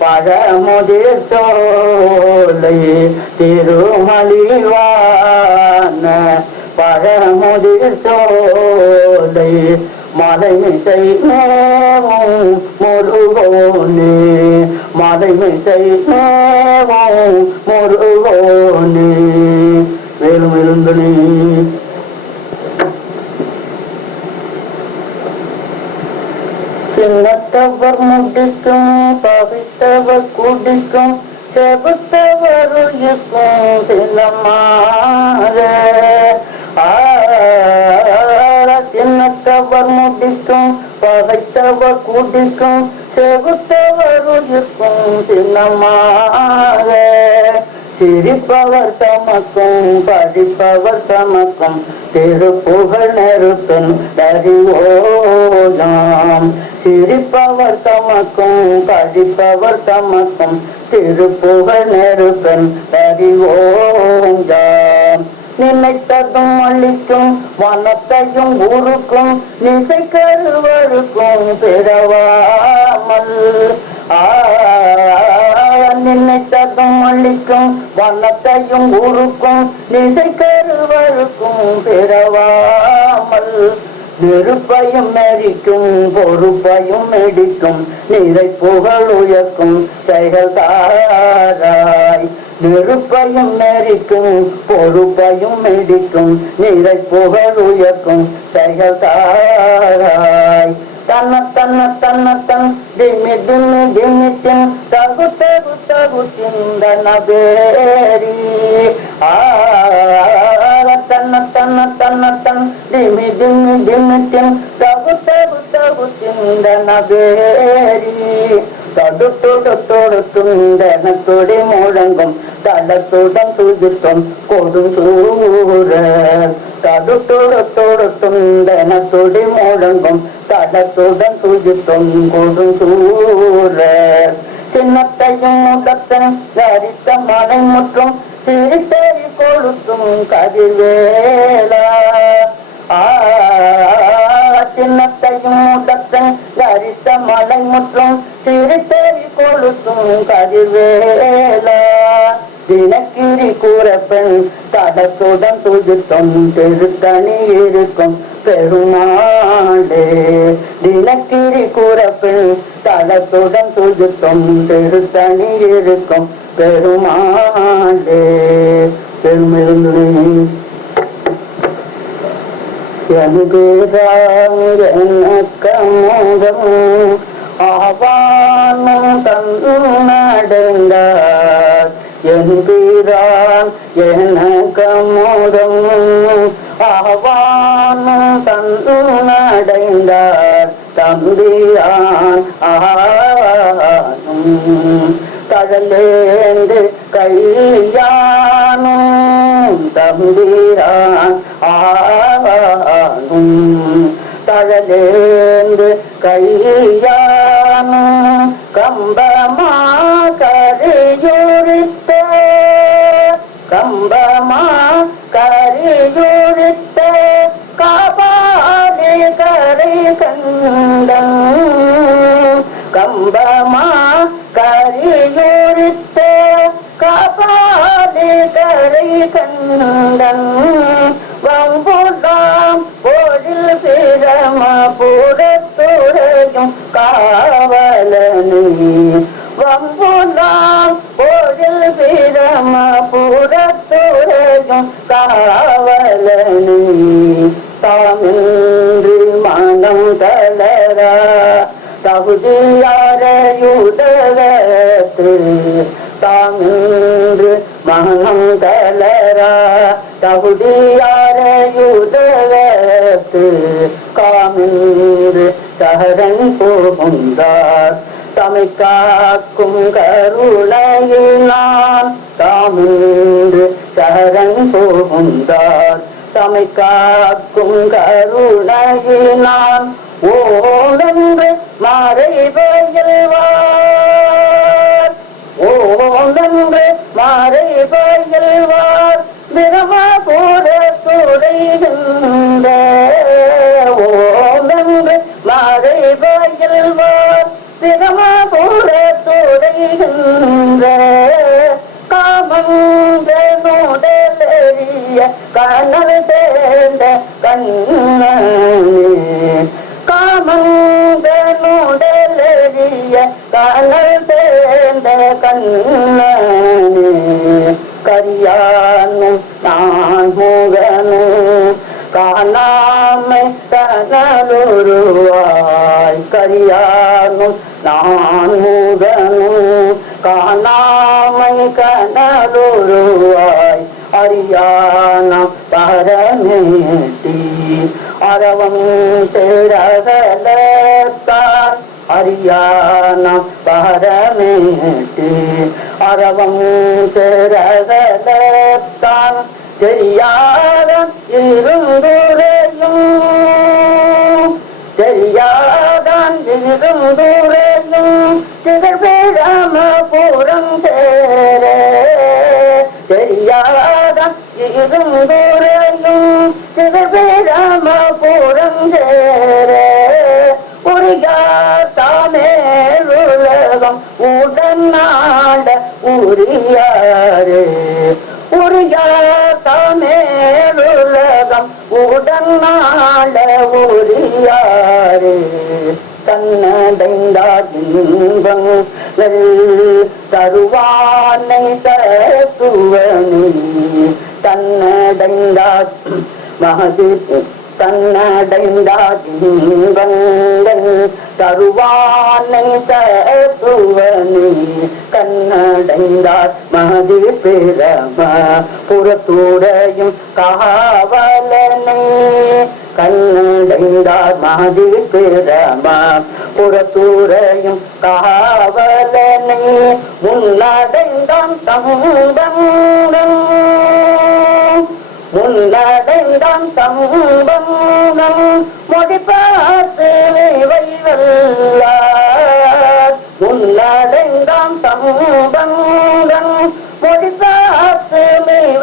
பழமுதிர் தோலை திருமலிவான பழமுதிர் தோலை மலைமிசை மேவும் முருகோனே மலைமிசை மேவும் முருகோனே வேலும் எழுந்தனே சின்னத்தவர் முடிக்கும் பவித்தவர் குடிக்கும் செபத்தவர் இருக்கும் சின்னமாற சின்னத்தவர் முடிக்கும் பகைத்தவர் குடிக்கும் செபத்தவர் இருக்கும் சின்னமாற சிரிப்பவர் தமக்கும் படிப்பவர் தமக்கும் திருப்புகழ் நெருப்பன் அறிவோ யாம். சிரிப்பவர் தமக்கும் கழிப்பவர் தமக்கும் திருப்புகழ் நெருப்பன் அறிவோம் யாம். நினைத்ததும் அளிக்கும் வனத்தையும் ஊருக்கும் நிசை கருவருக்கும் பிறவாமல் நினைத்ததும் அளிக்கும் வனத்தையும் ஊருக்கும் நிசை கருவருக்கும் பிறவாமல் நெருப்பையும் மெரிக்கும் பொறுப்பையும் மெடிக்கும் நிறை புகழ் உயர்க்கும் செயல்தாராய். நெருப்பையும் மெரிக்கும் பொறுப்பையும் மெடிக்கும் நிறை புகழ் உயர்க்கும் செயல்தாராய். தன்ன தன்ன தன்ன தன் திம்மி திம்மி திம்மித்தின் தகு தகு தகு சிந்தன பேரி தன்ன தன்ன தன்ன தன் திம்மி திம்மி திம்மித்தின் தகு தகு தகு சிந்தன பேரி. தடுத்தொடுத்தொடுத்துண்டனத்தொடி முழங்கும் தடத்துடன் துதித்தம் கொடும் சூர. தடுத்தொடுத்தொடுத்துண்டனத்தொடி முழங்கும் தடத்துடன் துதித்தம் கொடும் சூர. சின்னத்தையும் முடத்தன் தரித்த மலை முற்றும் சிரித்தை கொளுத்தும் கதிர்வேலா. சின்னத்தையும் முடத்தன் தரித்த மலை முற்றும் சிரித்தை கொளுத்தும் கதிர்வேலா. தினக்கிரி கூறப்பெண் தடத்துடன் துதித்தம் திருத்தணி இருக்கும் பெருமாளே. தினக்கிரி கூறப்பெண் தடத்துடன் துதித்தம் திருத்தணி இருக்கும் பெருமாளே. பெருமிருந்து எனக்கமோதம் ஆவானும் தன்னடைந்தார். என்பீரான் எனக்கமோதம் ஆவானும் தன்னடைந்தார். தம்பியான் ஆனும் கடலேந்து கையானும் தம்பிரான் ஆனும் தழலேந்து கையானும் கம்பமா கரையுரித்த கம்பமா கரையுரித்த காபாலே கரை கண்டம். கம்பமா கரையுரித்த காபாலே கரை கண்டம். வம்புதாம் போரில் பிரம புறத்துறையும் காவலனே. வம்புதாம் போரில் பிரம புறத்துறையும் காவலனே. தாமின்றி மனம் தளரா தகுதியாரையுதவத்து. தாமின்று மனம் தளரா தகுதியாரையுதவத்து. காமின்று சரண் புகுந்தார் தமை காக்கும் கருணையினான். தாமின்று சரண் புகுந்தார் தமை காக்கும் கருணையினான். ஓடென்று மறைபயல்வார் ஓடென்று மறைபயல்வார் பிரமபுர துறைகின்ற. ஓடென்று மறைபயல்வார் பிரமபுர துறைகின்ற. காமந்தனுடலெறிய கனல் சேர்ந்த கண்ணனே. காமந்தனுடலெறிய கனல் சேர்ந்த கண்ணனே. கரியானும் நான் முகனும் காணாமை கனலுருவாய். கரியானும் நான் முகனும் காணாமை கனலுருவாய். அறியானம் பரமேட்டி அரவம் தேரகலத்தான். அறியானம் பரமேட்டி அரவம் தேரகலத்தான். தெரியாத இருந்துரையும் தெரியா இருந்துரையும் திகழ்வேராம பூரம் சேர தெரியாத இருந்துரையும் திகழ்வேராம பூரம் சேர உரியாத்தானே உலகம் உடனாட உரியாரு உரியாத்தானே உலகம் உடனாட உரியாரு தன்னடைந்தாகின்பங்கள் தருவானை தத்துவனி தன்னடைந்தா மகதி தன்னடைந்தாகின்பங்கள் தருவானை தத்துவனி கண்ணடைந்தார் மகதி பிரம புறத்துறையும் காவலனை கண்ணடைந்தார் மகதி பிரம புறத்துறையும் காவலனை முன்னடைந்தான் தம்பங்கள் முன்னடைந்தான் தம்பங்கள் மொழிபாத்து வைவல்லார் முன்னடைந்தான் தம்பங்கள் மொழிபாத்து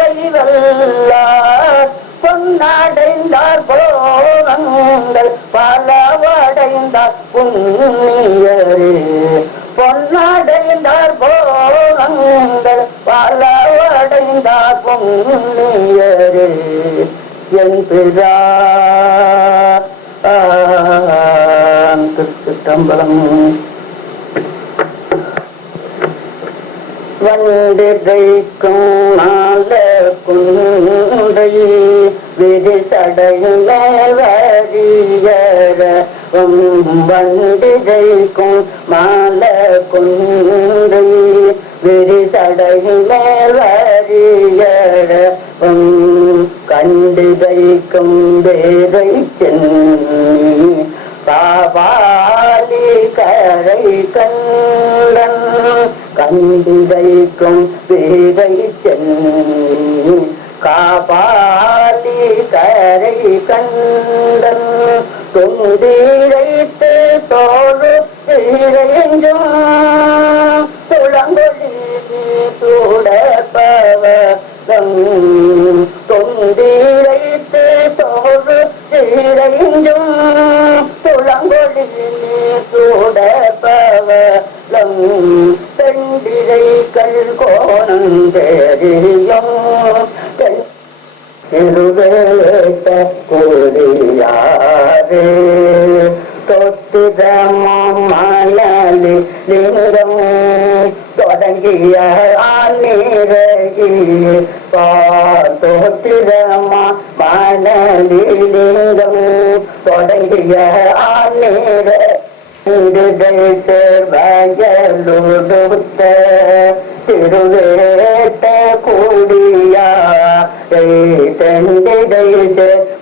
வைவல்லார் பொன்னடைந்தார் போகங்கள் பலவடைந்தார் புண்ணியரே பொன்னடைந்தார் போகங்கள் பலவடைந்தார் புண்ணியரே என் பிரான் திருச்சிற்றம்பலம். வண்டிரைக்கும் நாள குண்டை விரிசடையும் மேல்வரியர வண்டிரைக்கும் மால குண்டை விரிசடையும் மேல்வரியர கண்டிரைக்கும் வேரை சென்னி பாபாலி கரை கண்டன் கண்டிரைக்கும் வேரை சென்னி காபாலி கரை கண்டன் தொந்திரைத்து தோழு திரையெஞ்சும் துளங்கொழி சூடப்பவம் தொந்திரைத்து தோழு திரையெஞ்சும் துளங்கொழி சூடப்பவம் செண்டிரை கல்கோணம் தெரியும் திருவேட்ட கூறியாரே தொட்டிதமும் மணலி லிங்கம் தொடங்கிய ஆநீரகி தோட்டிதமா மணலி லிங்கம் தொடங்கிய ஆநீர வயலுடுத்த திருவேட்ட கூடியா தண்டிடை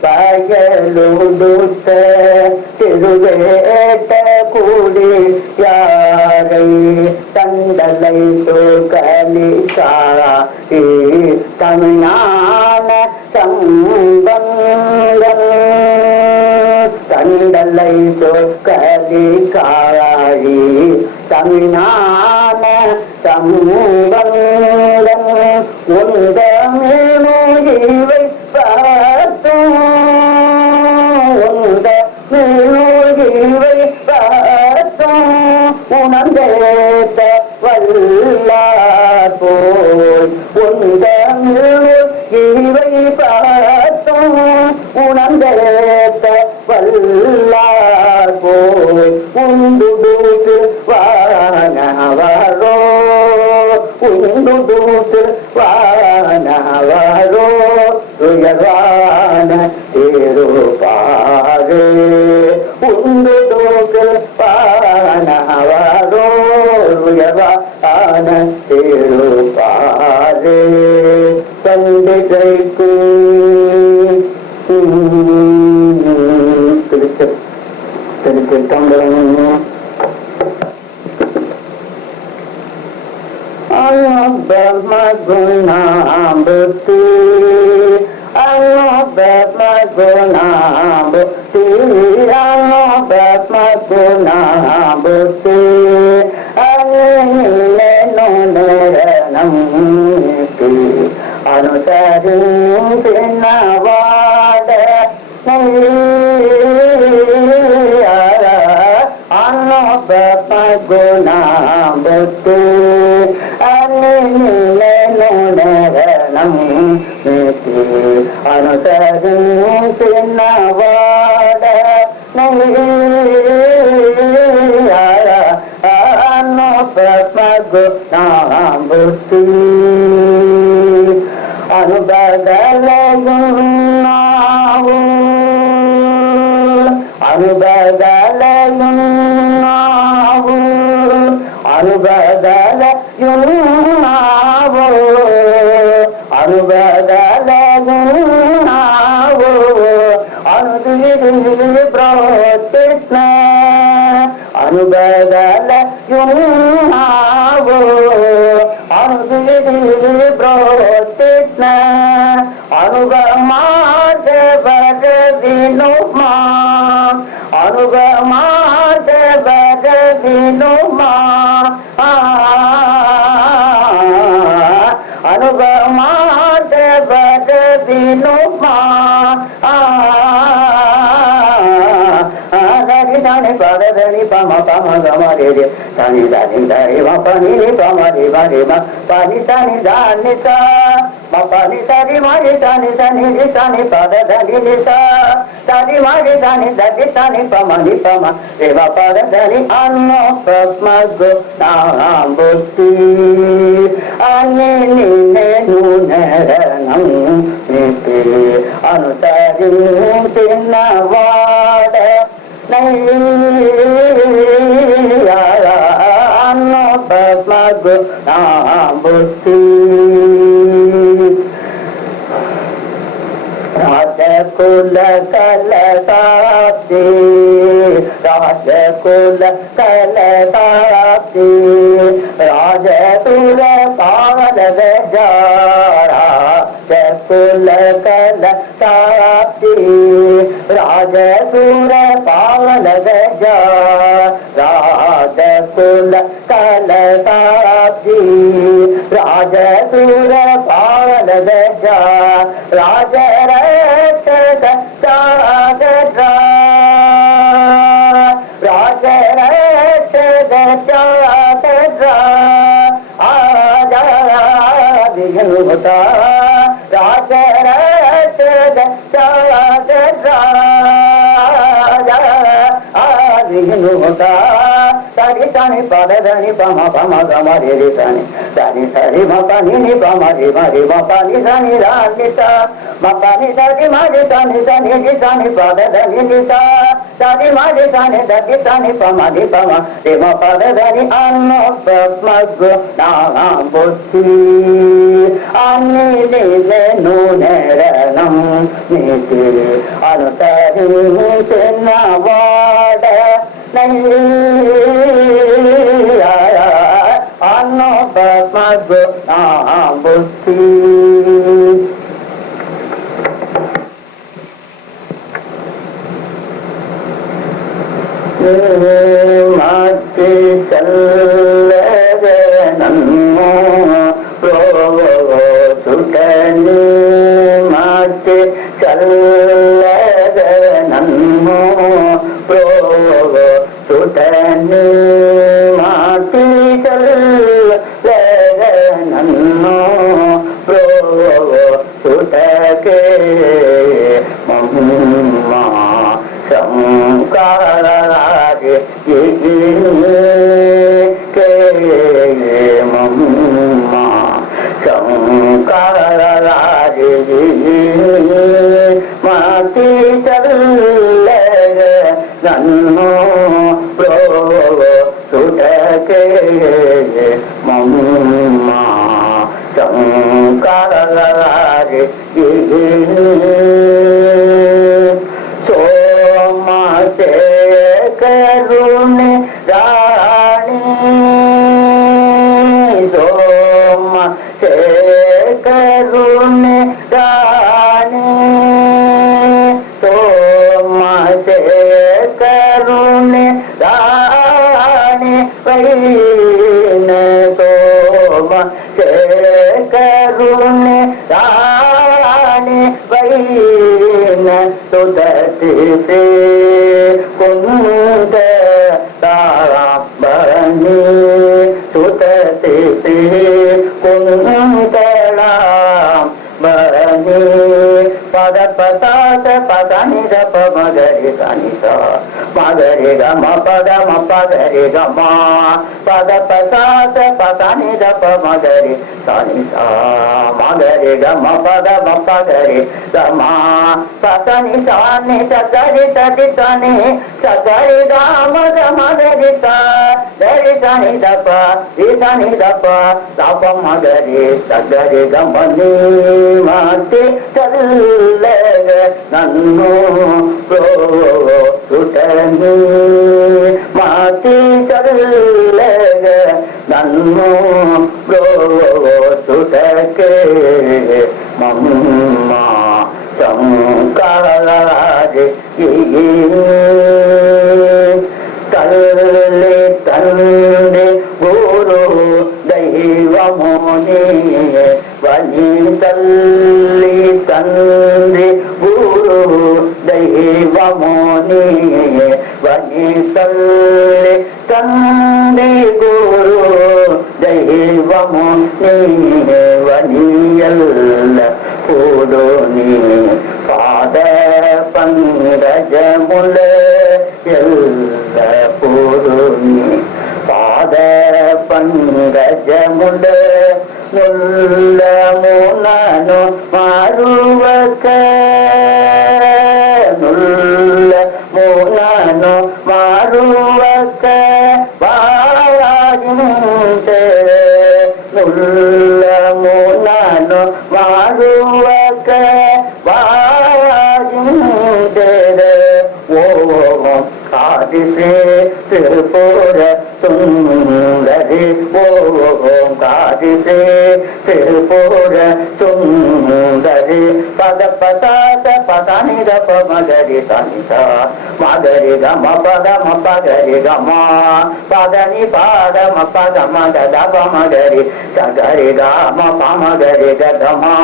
வயலுடுத்த திருவேட்ட கூடியாரை தண்டலை கலிசா தமிழான சம்பந்தம் தண்டலை கலிகாரி தமிழான சம்பந்தம் உந்தமிழ்மொழிவை பார்த்தும் உந்தமிழ்மொழிவை பார்த்தும் உணர்ந்தேத்த வல்லார் போல் உந்தமிழ்மொழிவை பார்த்தும் உணர்ந்தேத்த வல்லார் போல் உண்டுடுத்து வானவரோ உண்டுடுத்து வானவரோ உயர்வான திருப்பாரே உண்டுடுத்து வானவரோ உயர்வான திருப்பாரே பண்டிகைக்கு திருச்சிற்றம்பலம். அனுபமகுணாம்புத்தி அனுபமகுணாம்புத்தி அனுப పద్మగుణాభూతి అనుసరించిన వాడ అన్న పద్మగుణాభూతి అనుసరించిన వాడ పద్మగుణాభూతి అనుబదలయున్నావు అనుబదలయున్నావు అనుబదలయున్నావు అనుబదలయున్నావు అనుదిరి ప్రవర్తిష్ణ అనుబదలయున్నావు అనుదిరి ప్రవర్తిష్ణ అనుగమాజబర వినుమా అనుగమాజబర వినుమా అనుగమాజబర వినుమా ధని పదని పమ పమ గమ రే రే ధని ధని ధరి మ పని ని పమ రి మ రి మ పని ధని ధని స మ పని ధరి మ రి ధని ధని రి ధని పద ధని ని స ధని మ రి ధని ధని ధని పమ ని పమ రే మ పద ధని అన్న పద్మగుణాభూతి అన్ని నిన్ను నరణం నితి అనుసరించిన వాడ అన్న పద్మగుణాభూతి రాజకుల కలసాప్తి రాజకుల కలసాప్తి రాజతుల పావన రాజకుల కలసాప్తి రాజసుర పావన రాజకుల కలసాప్తి రాజసుర పావన రాజర సరి తని పదని పమ పమ గమ రే తని దని సరి మ పని ని పమ రి మ రి మ పని దని రానిత మ పని సరి మ రి తని దని రి తని పద దని నిత సరి మ రి తని దది తని పమ రి పమ రి మ పద దని అన్న పద్మగుణాభూతి అన్ని నిన్ను నరణం నీతి అనుసరించిన వాడ అన్న పద్మగుణాభూతి మతి చల్లనన్ను ప్రోచుటని మతి చల్లనన్ను ప్రోచుటని మతి చల్లనన్ను ప్రోచుటకే మమ్మా శంకరారి మమ్మా శంకరారి మతి చల్ల నన్ను ప్రోచుటకే మమ్మా శంకరారి కరుణి రాణి సోమ కరుణి రాణి సోమ కరుణి தனிதா மகரி கம பத மகரி கமா பத பசாத பதனி தப மகரி தனிதா மகரி கம பத மகரி கமா பதனி தானி சகரி தடி தனி சகரி காம மகரி தா தரி தனி தப தனி தப தப மகரி சகரி கமனி மாத்தி தல்ல நன்னோ சுடனி மாத்தி தல்ல நன்னோ சுடக்கே மம்மா சங்காராஜி தல்லே தந்தே குரு தெய்வமோனே வனி தல்லி தந்தே குரு தெய்வமோனே வனி தல்லி தந்தே குரு தெய்வமோனே வனியல்ல பூடோனி பாத பங்கஜமுல எல்ல பூடோனி பாத பங்கஜமுல முல்ல மூனனு மாறுவக்க முல்ல மூனனு மாறுவக்க வாராஜிந்தே முல்ல மூனனு மாறுவக்க வாராஜிந்தே ஓம் காதிசே திருப்பூர சுந்தரி ஓம் காதிசே திருப்பூர சுந்தரி பத பதாத பதனி தப மகரி தனிதா மகரி கம பத மகரி கமா பதனி பாத மபத மத தப மகரி சகரி கம பமகரி கமா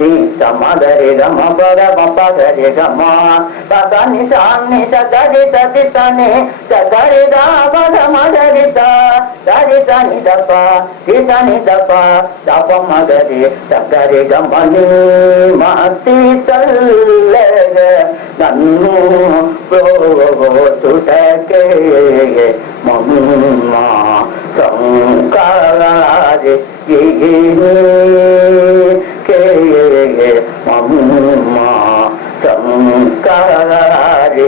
நீத மகரி கம பத மகரி கமா பதனி சாமி சகரி ததி தனி சகரி பத மகரி தரி தனி தப தனி தப தப மகரி சகரி கமனி மாத்தி தல்ல நன்னு சுடக்கே மம்மா சங்காராஜி கே மம்மா சங்காராஜி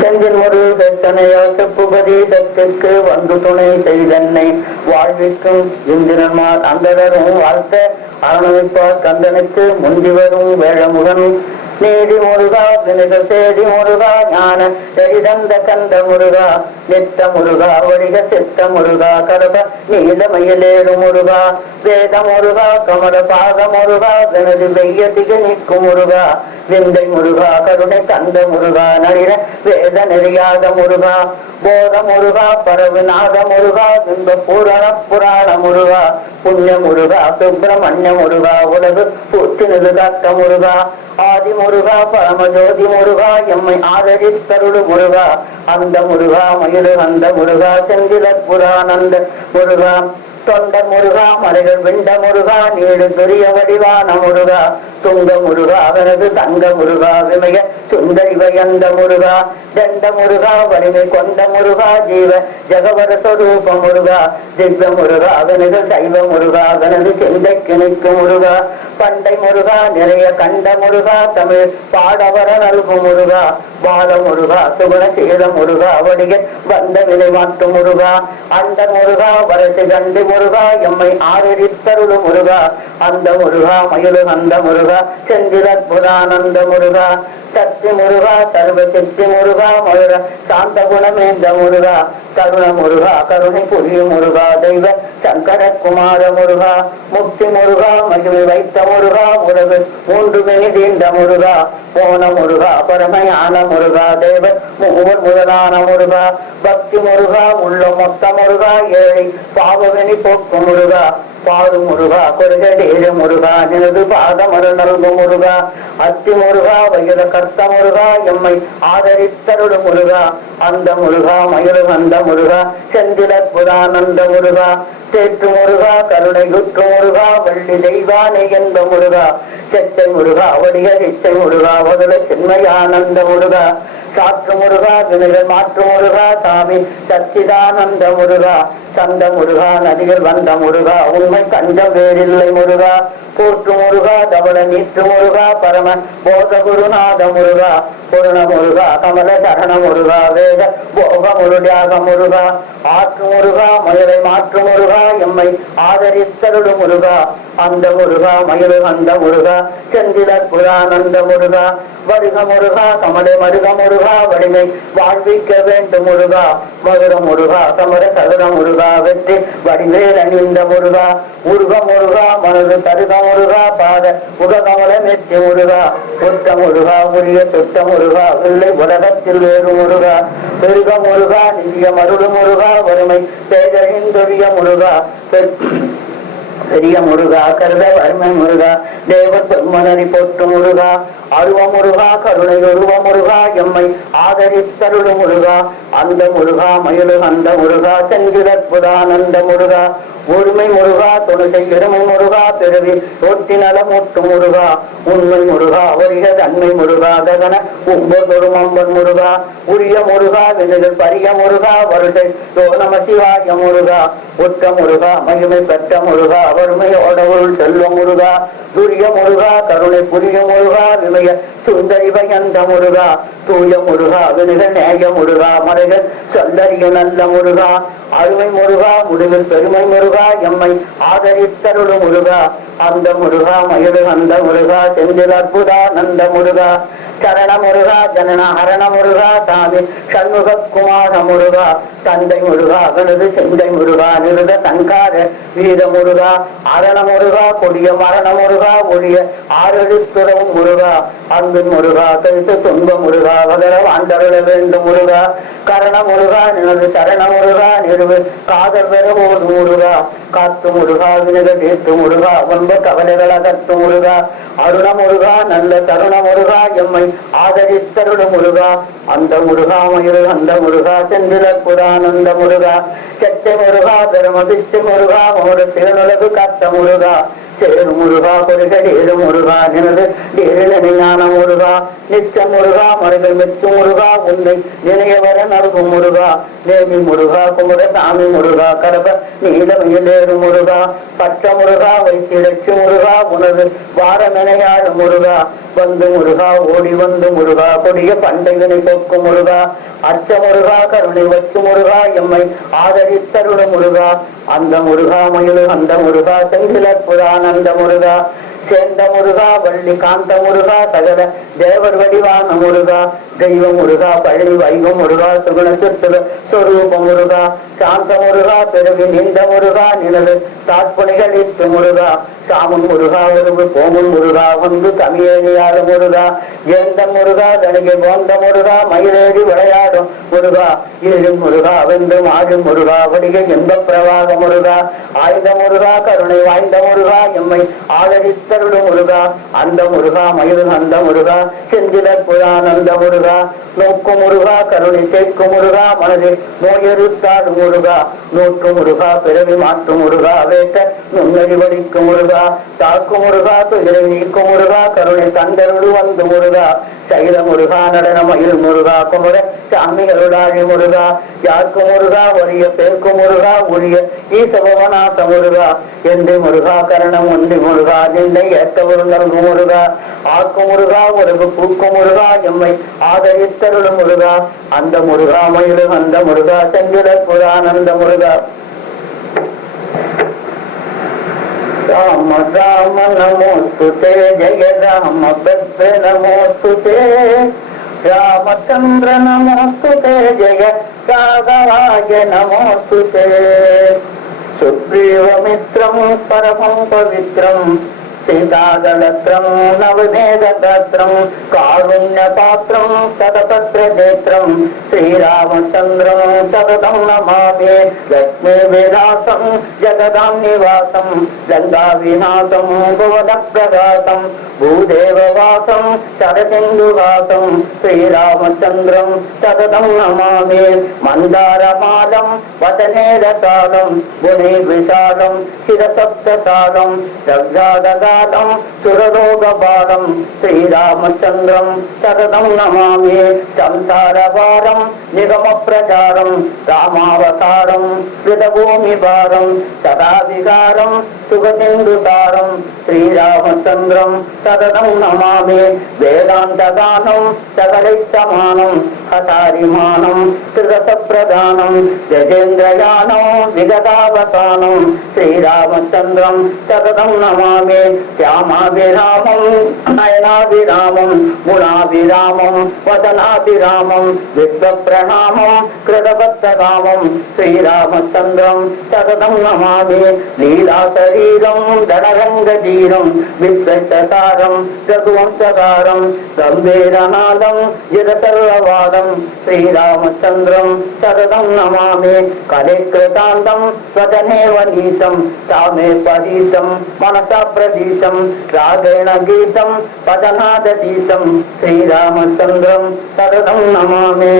செந்தில் ஒரு தனையோ செப்புபதீதத்திற்கு வந்து துணை செய்தன்னை வாழ்விக்கும் இந்திரன்மார் அந்தரரும் வாழ்த்த அரணுவிப்பார் கந்தனுக்கு முந்தி வரும் வேழமுகன் நீதி முருகா வினித சேதி முருகா ஞான தெரிதந்த கந்த முருகா நித்த முருகா வடிக சித்த முருகா கரப நீலமயிலேறு முருகா வேத முருகா கமல பாத முருகா வினது வெய்ய திக நிற்கும் முருகா விந்தை முருகா கருணை கந்த முருகா நளின வேத நெறியாத முருகா போத முருகா பரவு நாத முருகா பிம்ப பூரண புராண முருகா புண்ணிய முருகா சுப்பிரமணிய முருகா உலகு பூச்சி நிறுகாத்த முருகா ஆதி முருகா பரமஜோதி முருகா எம்மை ஆதரித்தருடு முருகா அந்த முருகா மயிலு அந்த முருகா செந்தில புரானந்த முருகா தொண்ட முருகா மலைகள் விண்ட முருகா நீடு பெரிய வடிவான முருகா துங்க முருகா அவனது தங்க முருகா விமய சுந்தரி வயந்த முருகா தண்ட முருகா வலிமை கொண்ட முருகா ஜீவ ஜகவர சொரூப முருகா திவ்ய முருகா அவனது சைவ முருகா அவனது சிந்தைக்கு நிற்கும் முருகா பண்டை முருகா நிறைய கண்ட முருகா தமிழ் பாடவர நல்கு முருகா பால முருகா சுகுணசீல முருகா வடிக வந்த விலை மாற்று முருகா அந்த முருகா வரசு கண்டி முருகா எம்மை ஆதரித்தருளு முருகா அந்த முருகா மயிலு அந்த முருகா செந்தில புரானந்த முருகா சக்தி முருகா சர்வ சித்தி முருகா மதுர சாந்த குணமேந்த முருகா கருண முருகா கருணை புரிய முருகா தெய்வ சங்கர குமார முருகா முக்தி முருகா மகிமை வைத்த முருகா உலகு மூன்று மெனி தீண்ட முருகா போன முருகா பரமயான முருகா தேவ மூவர் முதலான முருகா பக்தி முருகா உள்ள மொத்த முருகா ஏழை பாவவெனி போக்கு முருகா பாடு முருகா கொருகடேறு முருகா நினது பாதமருள் நல்கு முருகா அத்தி முருகா வயத கர்த்த முருகா எம்மை ஆதரித்தருடு முருகா அந்த முருகா மயிலு வந்த முருகா செந்திலற் புதானந்த முருகா சேற்று முருகா கருணை குற்று முருகா வள்ளி தெய்வானை என்ப முருகா செத்தை முருகா வடிக சிச்சை முருகா வதுல சின்மயானந்த முருகா சாற்று முருகா வினைகள் மாற்று முருகா சாமி சச்சிதானந்த முருகா சந்த முருகா நதிகள் வந்த முருகா உண்மை கண்டம் வேறில்லை முருகா போற்று முருகா தவள நீற்று முருகா பரமன் போத குருநாத முருகா பொருண முருகா கமல சரண முருகா வேத போக முருடியாக முருகா ஆற்று முருகா மயிலை மாற்று முருகா எம்மை ஆதரித்தருடு முருகா அந்த முருகா மயிலு அந்த முருகா செந்திலற் புரானந்த முருகா வருக முருகா கமலை மருக முருகா வலிமை வாழ்விக்க வேண்டும் முருகா மதுர முருகா கமல சதுர முருகா வெற்றி வடிவேல் அணிந்த முருகா உருக முருகா மனது தருக முருகா பாத உககமல மெச்சி முருகா புத்த முருகா உரிய சுத்த முருகா இல்லை உலகத்தில் வேறு முருகா பெருக முருகா நிதிய மருள் முருகா வறுமை பேதறிந்தொழிய முருகா பெரிய முருகா கருத வறுமை முருகா தேவ தொன்மனரி போற்று முருகா அருவ முருகா கருணை உருவ முருகா எம்மை ஆதரித்தருடு முருகா அந்த முருகா மயிலு அந்த முருகா செந்திலற் புதானந்த முருகா ஒருமை முருகா தொழுகை இருமை முருகா பிறவி தொட்டி நலமூட்டு முருகா உண்மை முருகா வரிக தன்மை முருகா ககன உம்பொரு மம்பன் முருகா உரிய முருகா வினைகள் பரிய முருகா வருகை நம சிவாய முருகா ஒற்ற முருகா மகிமை பெற்ற முருகா வறுமையோட உள் செல்வ முருகா துரிய முருகா கருணை புரிய முருகா விமய சுந்தரி பயந்த முருகா தூய முருகா வினிக நேய முருகா மறைகள் சொல்லறிய நல்ல முருகா அருமை முருகா முடிவில் பெருமை முருகா எம்மை ஆதரித்தருடு முருகா அந்த முருகா மயிலு அந்த முருகா செந்தில் அற்புதானந்த முருகா சரண முருகா ஜனன ஹரண முருகா சாமி சண்முக குமார முருகா தந்தை முருகா கனது செந்தை முருகா நிருத சங்கார வீர முருகா அரண முருகா கொடிய மரண முருகா ஒழிய ஆறெழுத்துறவும் முருகா அன்பின் முருகா கருத்து துன்ப முருகா வகர வாழ்ந்தருள வேண்டும் முருகா கரண முருகா நினது சரண முருகா நிறுவு காதல் பெற போது முருகா காத்து முருகா வினக தீர்த்து முருகா ஒன்ப கவலைகள் அகத்து முருகா அருண முருகா நல்ல தருண முருகா எம்மை ஆதரித்தருடு முருகா அந்த முருகா மயிறு அந்த முருகா செந்திலற் புரானந்த முருகா செட்டை முருகா பெருமபிச்சு முருகா ஒரு திருநுலகு காத்த முருகா சேரு முருகா கொருகடேறு முருகா நினது டேரில் ஞான முருகா நிச்ச முருகா மருகள் மெச்சு முருகா உன்னை நினையவர நல்கு முருகா நேமி முருகா குமுர சாமி முருகா கரப நீலமயிலேறு முருகா பச்ச முருகா வைத்திலட்சு முருகா உனது வாரமெனையாடு முருகா வந்து முருகா ஓடி வந்து முருகா கொடிய பண்டைகளை போக்கும் முருகா அச்ச முருகா கருணை வச்சு முருகா எம்மை ஆதரித்தருட முருகா அந்த முருகா மயிலு அந்த முருகா செந்திலற் புரானந்த முருகா சேர்ந்த முருகா வள்ளி காந்த முருகா சகல தேவர் வடிவான முருகா தெய்வ முருகா பழனி வைக முருகா சுகுண சித்துக சொரூப முருகா சாந்த முருகா பிறவி நீண்ட முருகா நிலவு தாட்புணிகளித்து முருகா சாமுன் முருகா உருவு கோமுன் முருகா வந்து தமிழேறியாத முருகா ஏந்த முருகா தனிகை போந்த முருகா மயிலேறி விளையாடும் முருகா ஏழும் முருகா வென்று மாடும் முருகா வடிகை எந்த பிரவாக முருகா ஆய்ந்த முருகா கருணை வாய்ந்த முருகா எம்மை ஆதரித்தருடு முருகா அந்த முருகா மயிறு அந்த முருகா செந்திலற் புரானந்த முருகா நோக்கு முருகா கருணை சேர்க்கு முருகா மனதில் நோயறுத்தாடு முருகா நோக்கு முருகா பிறவி மாற்று முருகா வேட்ட நுண்ணறிவடிக்கு முருகா தாக்கு முருகா துயரை நீக்கு முருகா கருணை தந்தருடு வந்து முருகா சைல முருகா நடன மயில் முருகா குமர சாமிகளுடாழி முருகா யாருக்கு முருகா ஒரிய பேர்க்கு முருகா ஒழிய ஈசபவநாச முருகா எந்தை முருகா கரணம் ஒன்றி முருகா நின்னை ஏற்றவரு நல்கு முருகா ஆக்கு முருகா உறவு பூக்கு முருகா எம்மை ஆதரித்தருடு முருகா அந்த முருகா மயிலு அந்த முருகா செந்திலற் புரானந்த முருகா ராம ராம நமோஸ்துதே ஜெய ராம பத்ர நமோஸ்துதே ராமச்சந்திர நமோஸ்துதே ஜெய ராகவாய நமோஸ்துதே சுக்ரீவமித்ரம் பரமம் பவித்ரம் सीतादलत्रं नवमेघदत्रं कारुण्यपात्रं शतपत्रनेत्रं श्रीरामचन्द्रं सततं नमामि लक्ष्मीविलासं जगदां निवासं लङ्काविनाशं भुवनप्रकाशं भूदेववासं शरदिन्दुवासं श्रीरामचन्द्रं सततं नमामि मन्दारमालं वदने रसालं गुणे विशालं शिरसप्तसालं जगदादगालं सुरलोकपालं श्रीरामचन्द्रं सततं नमामि संसारभारं निगमप्रचारं रामावतारं कृतभूमिभारं सदा विकारं सुगतिन्दुतारं श्रीरामचन्द्रं सततं नमामि वेदान्तदानं सकलैस्तमानं हतारिमानं त्रिदशप्रधानं गजेन्द्रयानं विगतावसानं श्रीरामचन्द्रं सततं नमामि श्यामाभिरामं नयनाभिरामं गुणाभिरामं वदनाभिरामं विश्वप्रणामं कृतवत्सरामं श्रीरामचन्द्रं सततं नमामि लीलाशरीरं धनरङ्गधीरं विश्वसारं रघुवंशकारं गम्भीरनादं जितसर्ववादं श्रीरामचन्द्रं सततं नमामि कलिकृतान्तं स्वदनेव नीतं सामे परीतं मनसा प्रदीतं रागेण गीतं पदनादीतं श्रीरामचन्द्रं सततं नमामि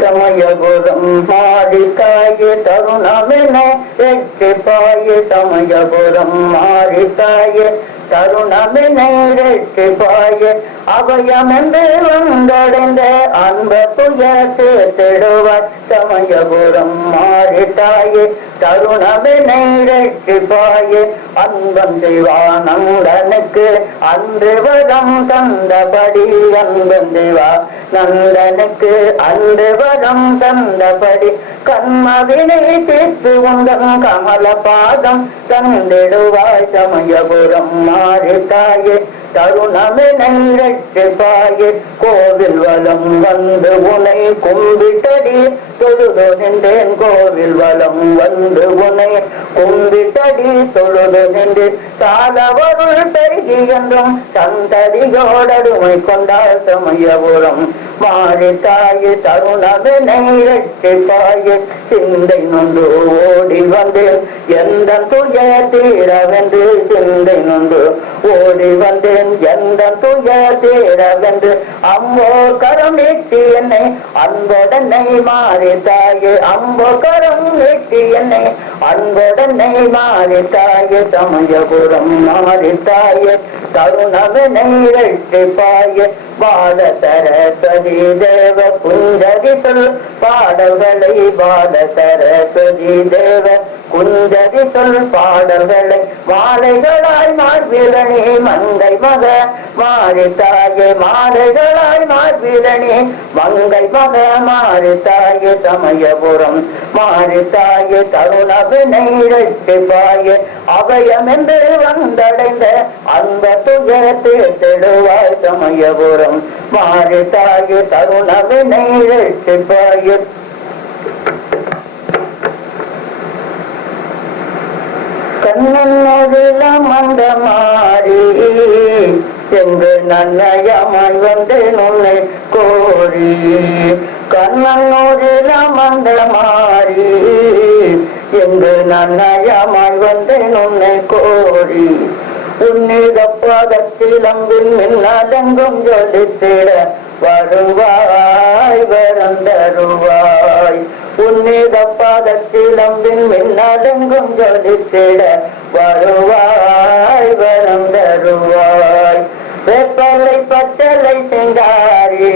समयगुरं मारिताय तरुणमिने रक्षिपाय समयगुरं मारिताय तरुणमिने रक्षिपाय अभयமென்று வந்தடைந்த அன்பு துயர்த்து திடுவாய் சமயபுரம் மாறிட்டாயே தருணவினை ரட்சிப்பாயே அன்பன் சிவானந்தனுக்கு அன்று வரம் தந்தபடி அன்பன் சிவா நந்தனுக்கு அன்று வரம் தந்தபடி கண்மவினை தீர்த்து உந்தன் கமல பாதம் தந்திடுவாய் சமயபுரம் மாறிட்டாயே தருணவினை ரட்சிப்பாயே கோவில் வலம் வந்து உனை கும்பிட்டடி தொழுது நின்றேன் கோவில் வலம் வந்து உனை கும்பிட்டடி தொழுது நின்று சாலவருள் பெருகி என்றும் சந்ததியோடடுமை கொண்டால் சமயபுரம் மாறித்தாயே தருணவினை ரட்சிப்பாயே சிந்தை நொன்று ஓடி வந்தேன் எந்த துய தீரவென்று சிந்தை நொன்று ஓடி வந்தேன் எந்த துய தீரவென்று அம்போ கரம் நீட்டி என்னை அன்புடனை மாறித்தாயே அம்போ கரம் நீட்டி என்னை அன்புடனை மாறித்தாயே சமயபுரம் மாறித்தாயே தருணவினை ரட்சிப்பாயே பால சரஸ்வதி தேவ குஞ்சரி சொல் பாடல்களை பால சரஸ்வதி தேவ குஞ்சரி சொல் பாடல்களை மாலைகளாய் மார்பிலனே மங்கை மக மாறித்தாயே மாலைகளாய் மார்பிலனே மங்கை மக மாறித்தாயே சமயபுரம் மாறித்தாயே தருணவினை ரட்சிப்பாயே அபயமென்று வந்தடைந்த அந்த துயரத்தை தெடுவாய் சமயபுரம் மாறித்தாயே தருணவினை ரட்சிப்பாயே கண்ணனோடிலம் அந்த மாறி சென்று நன்னயமாய் வந்தேன் உன்னை கோரி கண்ணனோடிலம் அந்த மாறி எங்கு நன்னயமாய் வந்தேன் உன்னை கோரி உன்னிட பாதத்திலம்பின் மின்னடங்கும் ஜொலித்திட வருவாய் வரந்தருவாய் உன்னிட பாதத்திலம்பின் மின்னடங்கும் ஜொலித்திட வருவாய் வரந்தருவாய் வேப்பலை பச்சலை செங்காரி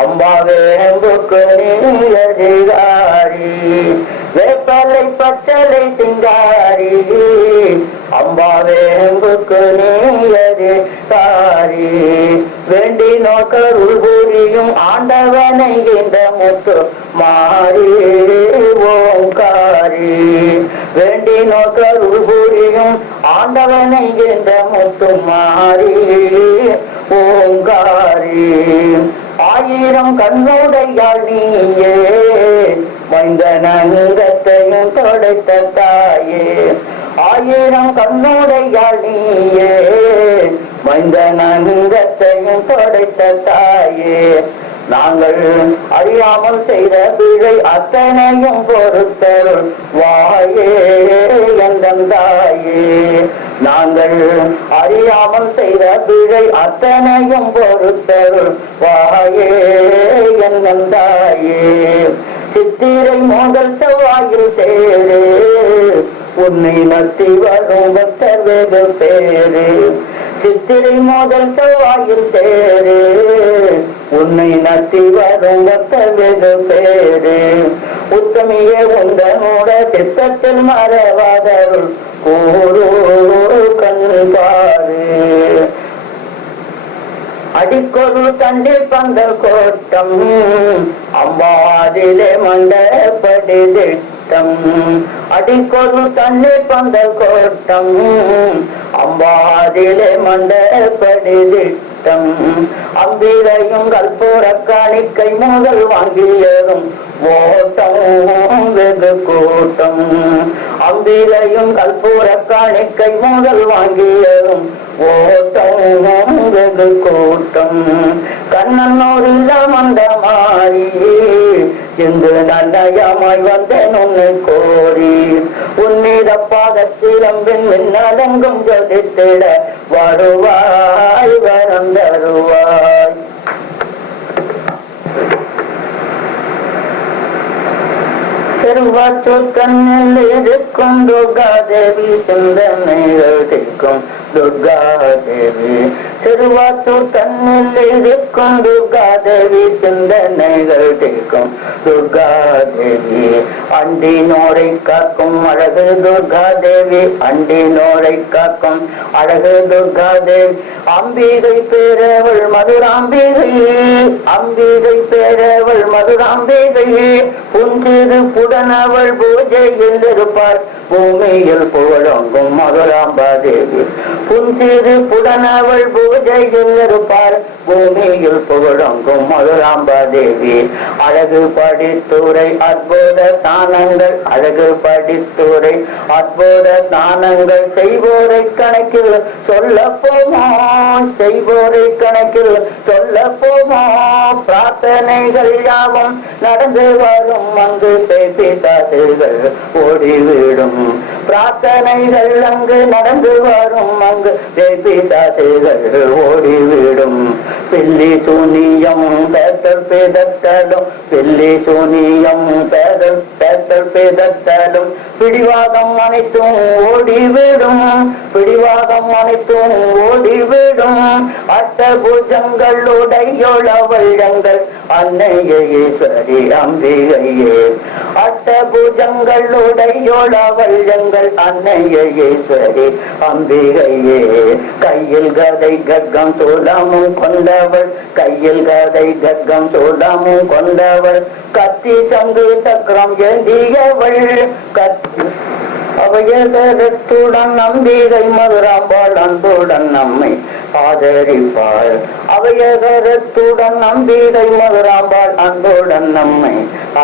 அம்பாவேம்புக்கு நீ அதிகாரி வேப்பலை பச்சலை சிங்காரி அம்பாவேம்புக்கு நீ அதிகாரி வேண்டி நோக்கருள் புரியும் ஆண்டவனை இந்த முத்து மாறி ஓங்காரி வேண்டி நோக்கருள் புரியும் ஆண்டவனை இந்த முத்து மாறி ஓங்காரி ஆயிரம் கண்ணுடையாள் நீயே மைந்தனங்கத்தையும் தொடைத்த தாயே, ஆயிரம் கண்ணுடையாள் நீயே, மைந்தனங்கத்தையும் தொடைத்த தாயே, நாங்கள் அறியாமல் செய்த பிழை அத்தனையும் பொறுத்தருள் வாயே எந்தாயே, நாங்கள் அறியாமல் செய்த பிழை அத்தனையும் பொறுத்தருள் வாயே எந்தாயே, சித்திரை முதல் செவ்வாயில் தேரு உன்னை நத்தி வரும் பக்தர் வெகு பேரு, சித்திரை முதல் செவ்வாயில் தேரு உன்னை நத்தி வரும் பக்தர் வெகு பேரு, உத்தமியே உந்தனோட சித்தத்தில் மறவாதருள் கூறு கண் பாரு, அடிக்கொரு தண்டில் பந்தல் கோட்டம் அம்பாதிலே மண்டபடி திட்டம், அடிக்கொரு தண்ணீர் பந்தல் கோட்டம் அம்பாதிலே மண்டபடி திட்டம், அம்பிரையும் கற்பூர காணிக்கை முதல் வாங்கியதும் ஓட்டம் வெகு கூட்டம், அம்பிரையும் கற்பூர காணிக்கை முதல் வாங்கியதும் ஓட்டம் வெகு கூட்டம், கண்ணனூரில் மந்த மாறி இன்று நன்னயமாய் வந்தேன் உன்னை கோரி, உன்னிட பாதத்திலம்பின் மின்னலங்கும் ஜொலித்திட வருவாய் வரம் தருவாய். திருவாச்சூர் கண்ணில் இருக்கும் துர்காதேவி சிந்தனைகள் தீர்க்கும் துர்காதேவி, திருவாச்சூர் கண்ணில் இருக்கும் துர்காதேவி சிந்தனைகள் தீர்க்கும் துர்காதேவி, அண்டினோரை காக்கும் அழகு துர்காதேவி, அண்டினோரை காக்கும் அழகு துர்காதேவி, அம்பிகை பேரவள் மதுராம்பிகை, அம்பிகை பேரவள் மதுராம்பிகை, புஞ்சிறு புடனவள் பூஜையில் இருப்பார் பூமியில் புகழொங்கும் மதுராம்பாதேவி, புஞ்சிறு புடனவள் பூஜையில் இருப்பார் பூமியில் புகழொங்கும் மதுராம்பாதேவி, அழகு படித்துறை அற்புத தானங்கள், அழகு படித்துறை அற்புத தானங்கள், செய்வோரை கணக்கில் சொல்ல போமா, செய்வோரை கணக்கில் சொல்ல போமா, பிரார்த்தனைகள் யாவும் நடந்து வரும் அங்கு பேசிதாசுகள் ஓடிவிடும், பிரார்த்தனைகள் அங்கு நடந்து வரும் அங்கு பேசிதாசுகள் ஓடிவிடும், பில்லி சூனியம் பேத்தல் பேதத்தலும், பில்லி சூனியம் பேதல் பேத்தல் பேதத்தலும், பிடிவாதம் அனைத்தும் ஓடிவிடும், பிடிவாதம் அனைத்தும் ஓடிவிடும், அஷ்டபுஜங்களுடையோள வள்ளங்கள் அன்னையே ஈஸ்வரி அம்பிகையே, அஷ்டபுஜங்களுடையோள வள்ளங்கள் அன்னையே ஈஸ்வரி அம்பிகையே, கையில் கதை கர்க்கம் சூலமும் கொண்டவள், கையில் கதை கர்க்கம் சூலமும் கொண்டவள், கத்தி சங்கு சக்கரம் ஏந்தியவள், கத்தி அவையகத்துடன் நம்பிகை மதுராம்பாள் அன்புடன் நம்மை ஆதரிப்பாள், அவையகத்துடன் நம்பிகை மதுராம்பாள் அன்புடன் நம்மை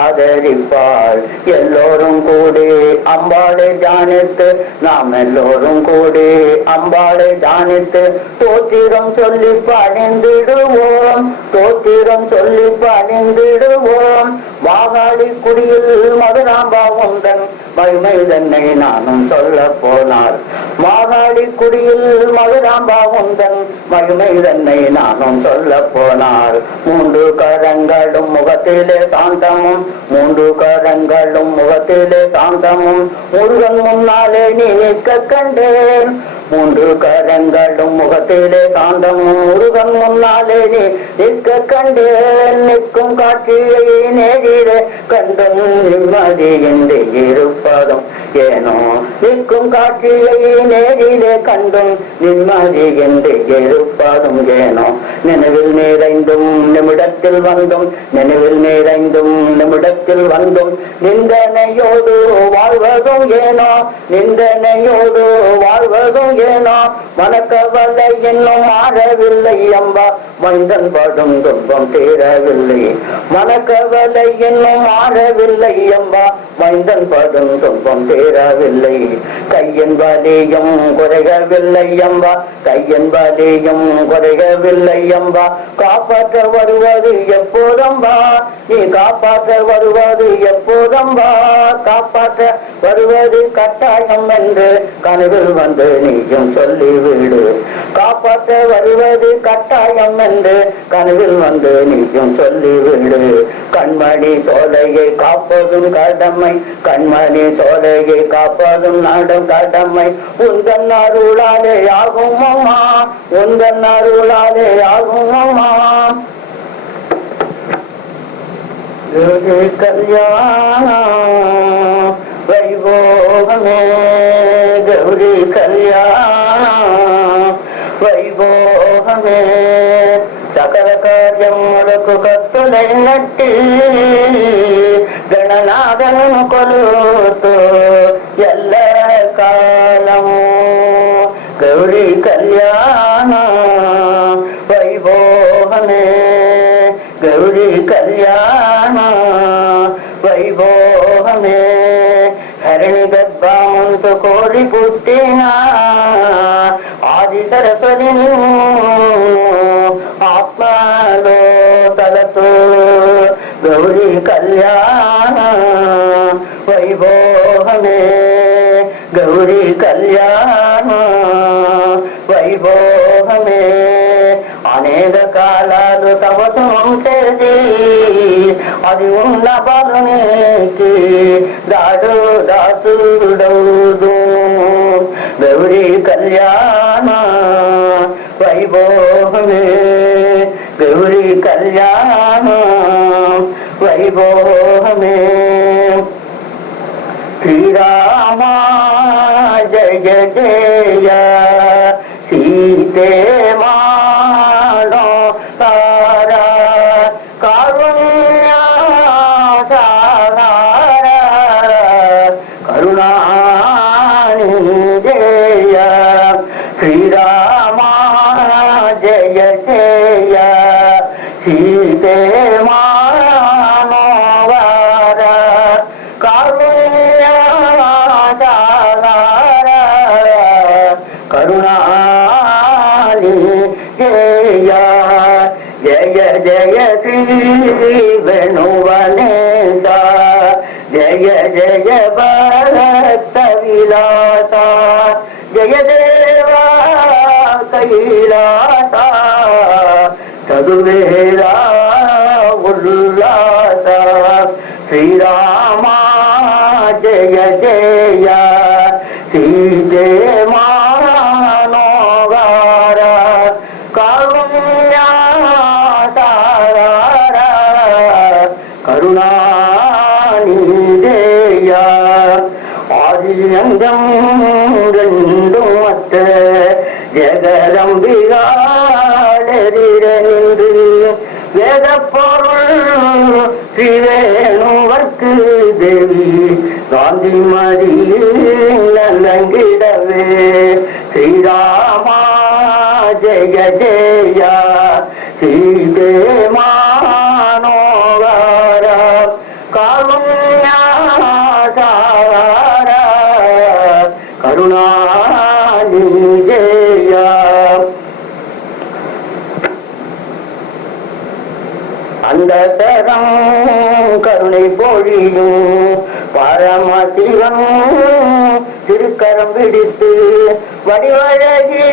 ஆதரிப்பாள், எல்லோரும் கூடி அம்பாளை தியானித்து, நாம் எல்லோரும் கூடி அம்பாளை தியானித்து, தோத்திரம் சொல்லி பணிந்திடுவோம், தோத்திரம் சொல்லி பணிந்திடுவோம், மாகாளி குடியில் மதுராம்பா உந்தன் மகிமை தன்னை நானும் சொல்ல போனார், மாகாளி குடியில் மதுராம்பா உந்தன் மகிமை தன்னை நானும் சொல்ல போனார், மூன்று கரங்களும் முகத்திலே சாந்தமும், மூன்று கரங்களும் முகத்திலே சாந்தமும், முருகன் முன்னாலே நீ நிற்க கண்டேன், மூன்று கரங்களும் முகத்திலே சாந்தமும், முருகன் முன்னாலே நீ நிற்க கண்டேன், நிற்கும் காட்சியை நேரிலே கண்டும் நிம்மதியின்றி இருப்பதும் ஏனோ நிற்கும் காட்சியை நேரிலே கண்டும் நிம்மதி என்று இருப்பதும் ஏனோ நினைவில் நிறைந்தும் நிமிடத்தில் வந்தும் நினைவில் நிறைந்தும் நிமிடத்தில் வந்தும் நிந்தனையோடு வாழ்வதும் ஏனோ நிந்தனையோடு வாழ்வதும் ஏனோ மனக்கவலை இன்னும் மாறவில்லை அம்பா மைந்தன் படும் துன்பம் தீரவில்லை மனக்கவலை இன்னும் மாறவில்லை அம்பா மைந்தன் படும் துன்பம் தீரவில்லை கையின் வலியும் குறைகவில்லை அம்பா கையின் வலியும் குறைகவில்லை அம்பா காப்பாற்ற வருவது எப்போதம்பா நீ காப்பாற்ற வருவது எப்போதம்பா காப்பாற்ற வருவது கட்டாயம் என்று கனவில் வந்து நீயும் சொல்லிவிடு காப்பாற்ற வருவது கட்டாயம் என்று கனவில் வந்து நீயும் சொல்லிவிடு கண்மணி சோலையை காப்பதும் கடமை கண்மணி சோலையை காப்பதும் நாடும் கடமை உந்தன் அருளாலே ஆகும் அம்மா உந்தன் அருளாலே ஆகும் அம்மா கல்யாணம் வைபோகமே கௌரி கல்யாணம் வைபோகமே சகல காரியம் முடக்கு கத்துலை நட்டி ಗಣನಾದನು ಕೊಲುತು ಎಲ್ಲ ಕಾಲಮು ಗೌರಿ ಕಲ್ಯಾಣ ವೈಭೋಗಮೇ ಗೌರಿ ಕಲ್ಯಾಣ ವೈಭೋಗಮೇ ಹರಣಿ ಗರ್ಭಮಂತು ಕೋರಿ ಪುಟ್ಟಿನ ಆದಿ ಸರಸ್ವತಿ ಆತ್ಮಲೋ ತಲತು ಗೌರಿ ಕಲ್ಯಾಣ ವೈಭೋಗಮೇ ಗೌರಿ ಕಲ್ಯಾಣ ವೈಭೋಗಮೇ ಅನೇಕ ಕಾಲಾಲು ತಪಸ್ಸು చేసి అది ఉన్న బాలునికి దాడు దాసుడౌదు గౌరీ కళ్యాణ వైభోగమే గౌరీ కళ్యాణ వైభోగమే శ్రీరామ జయ జయ సీతే మానో తారా కారుణ్య సాగర కరుణాని జయ శ్రీరామ జయ జయ సీతే మానోవర కారుణ్య సాగర కరుణాని జయ జయ జయ శ్రీ వేణువనేత జయ జయ భరత విలాస జయ దేవా కైలాస చదువేరా ఉల్లాస శ్రీరామ జయ జయ సీతే మానోగార కారుణ్య సాగర కరుణాని జయ ஆதியங்கம் ரெண்டும் மற்ற ஜெகதம்பிகாடெதிர நின்று வேத பொருள் ஸ்ரீவேணுவர்க்கு தேவி காந்திமதி நல்லங்கிடவே ஸ்ரீராமா ஜெய ஜெய சீதே மானோகர காருண்ய சாகர கருணானி ஜெய அந்த தரம் கருணை பொழியும் பரமசிவம் திருக்கரம் பிடித்து வடிவழகி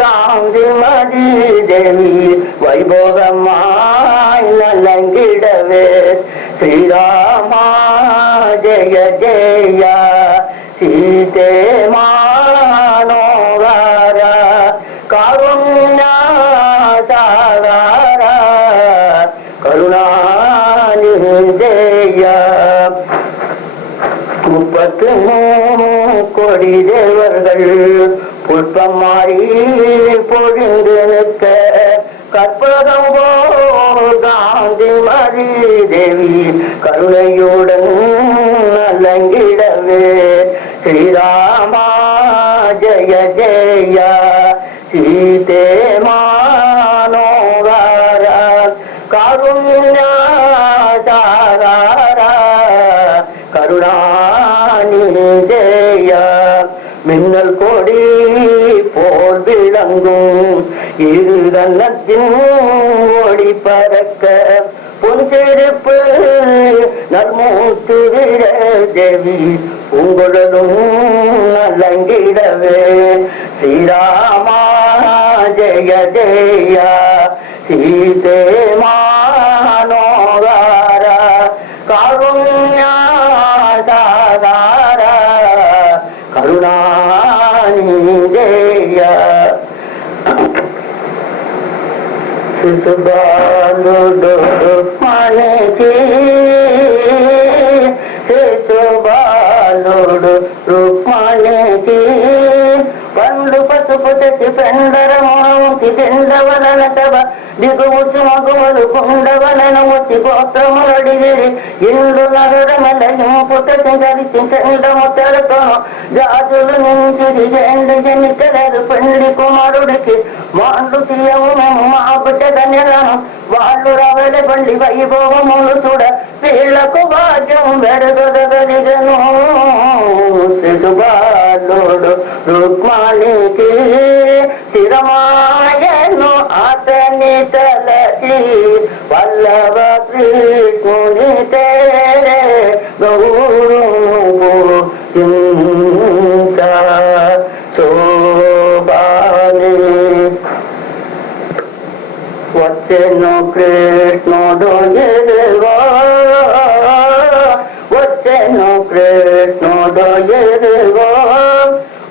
காந்திமதி தேவி வைபோகமாய் நலங்கிடவே ஸ்ரீராமா ஜெய ஜெய சீதே மானோகர காருண்ய சாகர கருணானி ஜெய 32 கொடி தேவர்கள் புஷ்பம் மாறி பொழிந்து நிற்க கற்பகம் போல் காந்தி மதி தேவி கருணையுடன் நலங்கிடவே ஸ்ரீராமா ஜய ஜய சீதே மானோகார காருண்யாசார கருணாநிதேய மின்னல் கொடி போல் விளங்கும் இருதன்னத்தின் ஒளி பறக்க பொன்சிருப்பு நல்மூத்துவிர தேவி உங்களும் நலங்கிடவே ஸ்ரீராமா ஜெய ஜெய சீதே மானோகார காருண்யாசார கருணாநிதேய శిశుబాలుడు రుక్మణికి శిశుబాలుడు రుక్మణికి పండు పసుపు తెచ్చి పెండరమోకి పిండవలన సభ దిగువచ్చు మగువలు కుండవలన వచ్చి గోత్రములడిగిరి ఇండు నగరమలయం పుట్టరించి చెండముతలతోను జాతులు నుంచి జెండెనికలేదు పెళ్లి కుమారుడికి మాండు తీయము మేము మా పుట్టగనెలను వాళ్ళు రవలి బండి వైభవములు చూడ వీళ్లకు భాగ్యం వెరగదగలిగను శిశుబాలుడు రుక్మణికి స్థిరమాయను అతని తలకి వల్లభ కృష్ణుని తేరే గౌరవ శోభాని వచ్చెను కృష్ణుడు ఎరువా వచ్చెను కృష్ణుడు ఎరువా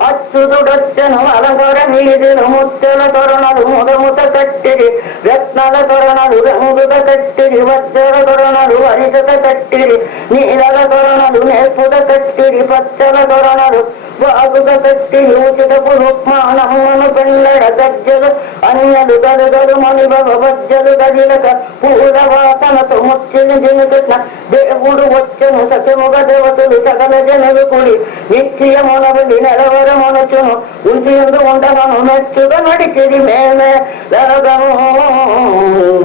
అచ్యుతుడొచ్చెను అలంకర నీరును ముత్తెల తొరణలు ముదముత కట్టిరి రత్నల తొరణలు రంగుత కట్టిరి వజ్ర తొరణలు హరిత కట్టిరి నీలల తొరణలు నేర్పుత కట్టిరి పచ్చల తొరణలు బాగుగా కట్టి ఊచితపు రుక్మానమ్మను పెళ్ళడ గజ్జలు అన్యలు గలుగలు మణిభవ వజ్జలు గదిలక పూల వాసనతో ముచ్చిని జినుకృష్ణ దేవుడు వచ్చెను సత్యముగ దేవతలు సకల జనులు కూడి నిత్యమునబడి నెలవరమునచును ఉంచియందు ఉండగను మెచ్చుగా నడిచిరి మేమే లగము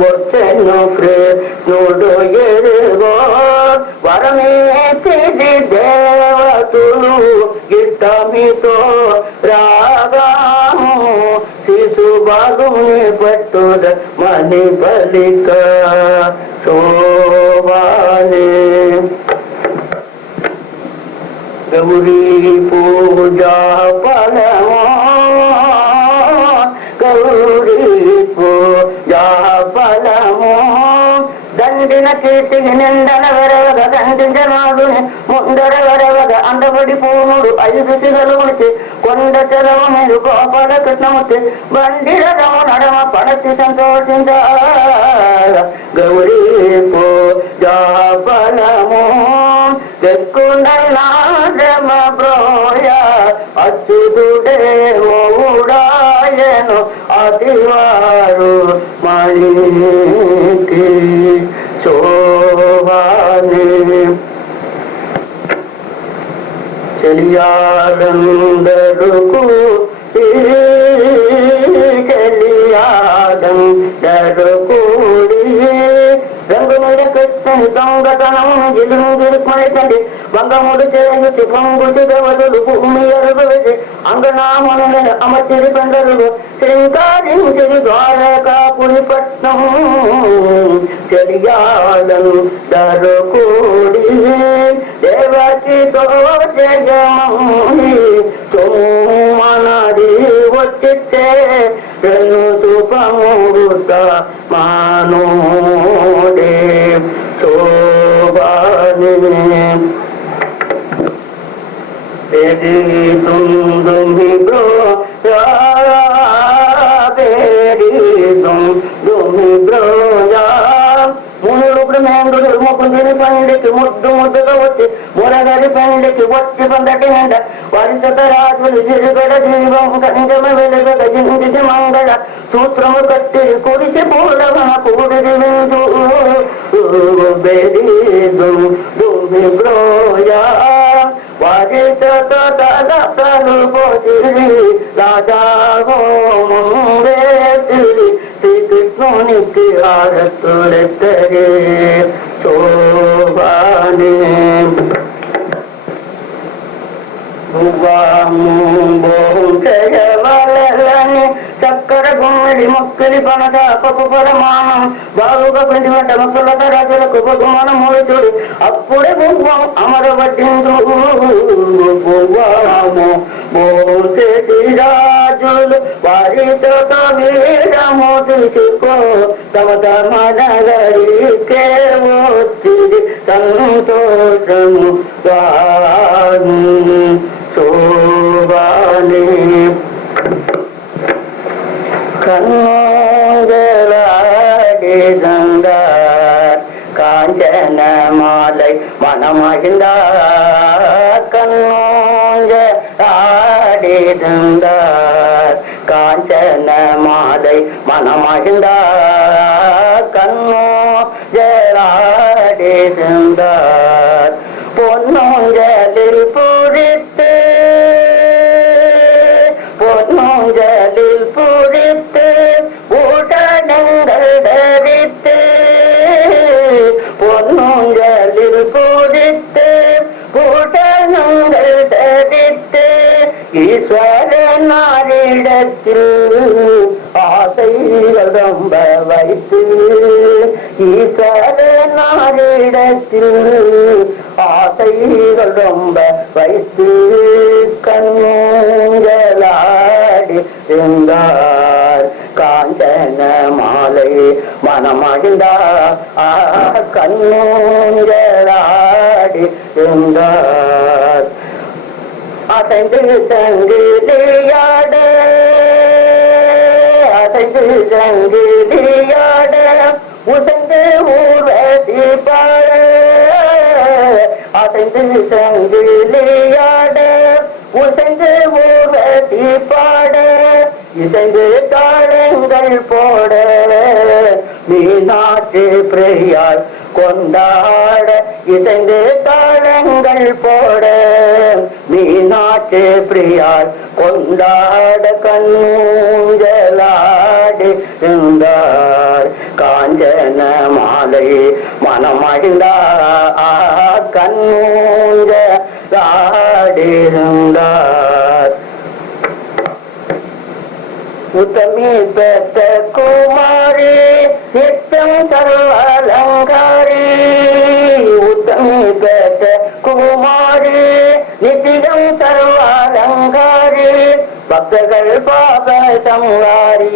వచ్చెను కృష్ణుడు ఎరుగో వరమేతిది దేవతులు గిట్టమితో రాగాము శిశుబాలుని పట్టుద మణి బలిక శోభాని గౌరీ పూజా ఫలమో గౌరీ పూజా ఫలమో దండిన కీర్తికి నిందన వరవగ దండించనాడు ముందర వరవగ అందబడి పూనుడు 5 సిగలు ఉడిచి కొండ చెలవు మీరు గోపాల కృష్ణమూర్తి బండిల నడమ పడచి సంతోషించ గౌరీ పూజా ఫలము తెక్కునమ బ్రోయ అచ్యుతుడే మౌడాయను అతివారు మణికి శోభాని చెలియాడందరుకు చెలియాడందరుకూడి రంగు మీద కృష్ణుని దొంగతనము జిలుము గిరుకుమని వంగముడు చేయుచి పొంగుటి దేవతలు భూమి ఎరుగవేసి అంగనామనులను అమర్చిరి పెండరుడు శ్రీంకారించిరి ద్వారకాపురి పట్నము చెలియాడను దరుకూడి దేవతితో జగమౌని సోమనది వచ్చితే రెండు సుపముడుత మానోడే శోభాని దుమి బ్రో దుమి బ్రోయా మునుడు బ్రహ్మేంద్రుడు ముకుంద ముంగిని పండికి ముద్దు ముద్దుగా వచ్చి మురగరి పండికి వచ్చి పొందటి నిండ వరిసత రాజులు జిరిగడ జీవం కంజమ వెలుగడ జింది మంగళ సూత్రము కట్టి కురిసి పూడవన కూడిది విందు బెరీదు భూమి గ్రోయా వారిసత తలతలు పోతిరి రాజా హోమేతిరి శ్రీకృష్ణునికి ఆరతులెత్తరే శోభానే జయవలని చక్కర గుమ్మడి మొక్కలి పనక పప్పు పరమాణం బాగుగా పిండి వంట మొక్కల రాజులకు బహుమానం మూడుచుడు అప్పుడే బువ్వం అమరవటిందు బువ్వము మోసేటి రాజులు వారితో వీరము తీసుకో తమ తమ నగరికే వచ్చింది సంతోషము స్వామి శోభాని கண்ணோங்களாடி தந்தார் காஞ்சன மாலை மனமகிழ்ந்தார் கண்ணோங்களாடி தந்தார் காஞ்சன மாலை மனமகிழ்ந்தார் கண்ணோங்களாடி தந்தார் பொன்னோஞ்சலில் பூரித்து பொன்னோஞ்சலில் பூரித்து ஊட்டங்கள் தரித்து பொன்னோஞ்சலில் பூரித்து ஊட்டங்கள் தரித்து ஈஸ்வரனாரிடத்தில் ஆசைகள் ரொம்ப வைத்து ஈஸ்வரனாரிடத்தில் ஆசைகள் ரொம்ப வைத்து கண்ணுங்களாடி இருந்தார் காஞ்சன மாலை மனமகிழ்ந்தார் கண்ணுங்களாடி இருந்தார் அசைந்து சங்கிலியாட அசைந்து சங்கிலியாட உசைந்து ஊர்வதி பாட அசைந்து சங்கிலியாட உசைந்து ஊர்வதி பாட இசைந்து தாளங்கள் போட மீனாட்சி பிரியால் கொண்டாட இசைந்து தாளங்கள் போட மீனாட்சி பிரியால் கொண்டாட கண்ணூஞ்சலாடி இருந்தார் காஞ்சன மாலை மனமகிழ்ந்தார் கண்ணூஞ்சலாடி இருந்தார் உத்தமி பெற்ற குமாரி நித்தம் சர்வாலங்காரி உத்தமி பெற்ற குமாரி நித்தியம் சர்வாலங்காரி பக்தர்கள் பாப சம்ஹாரி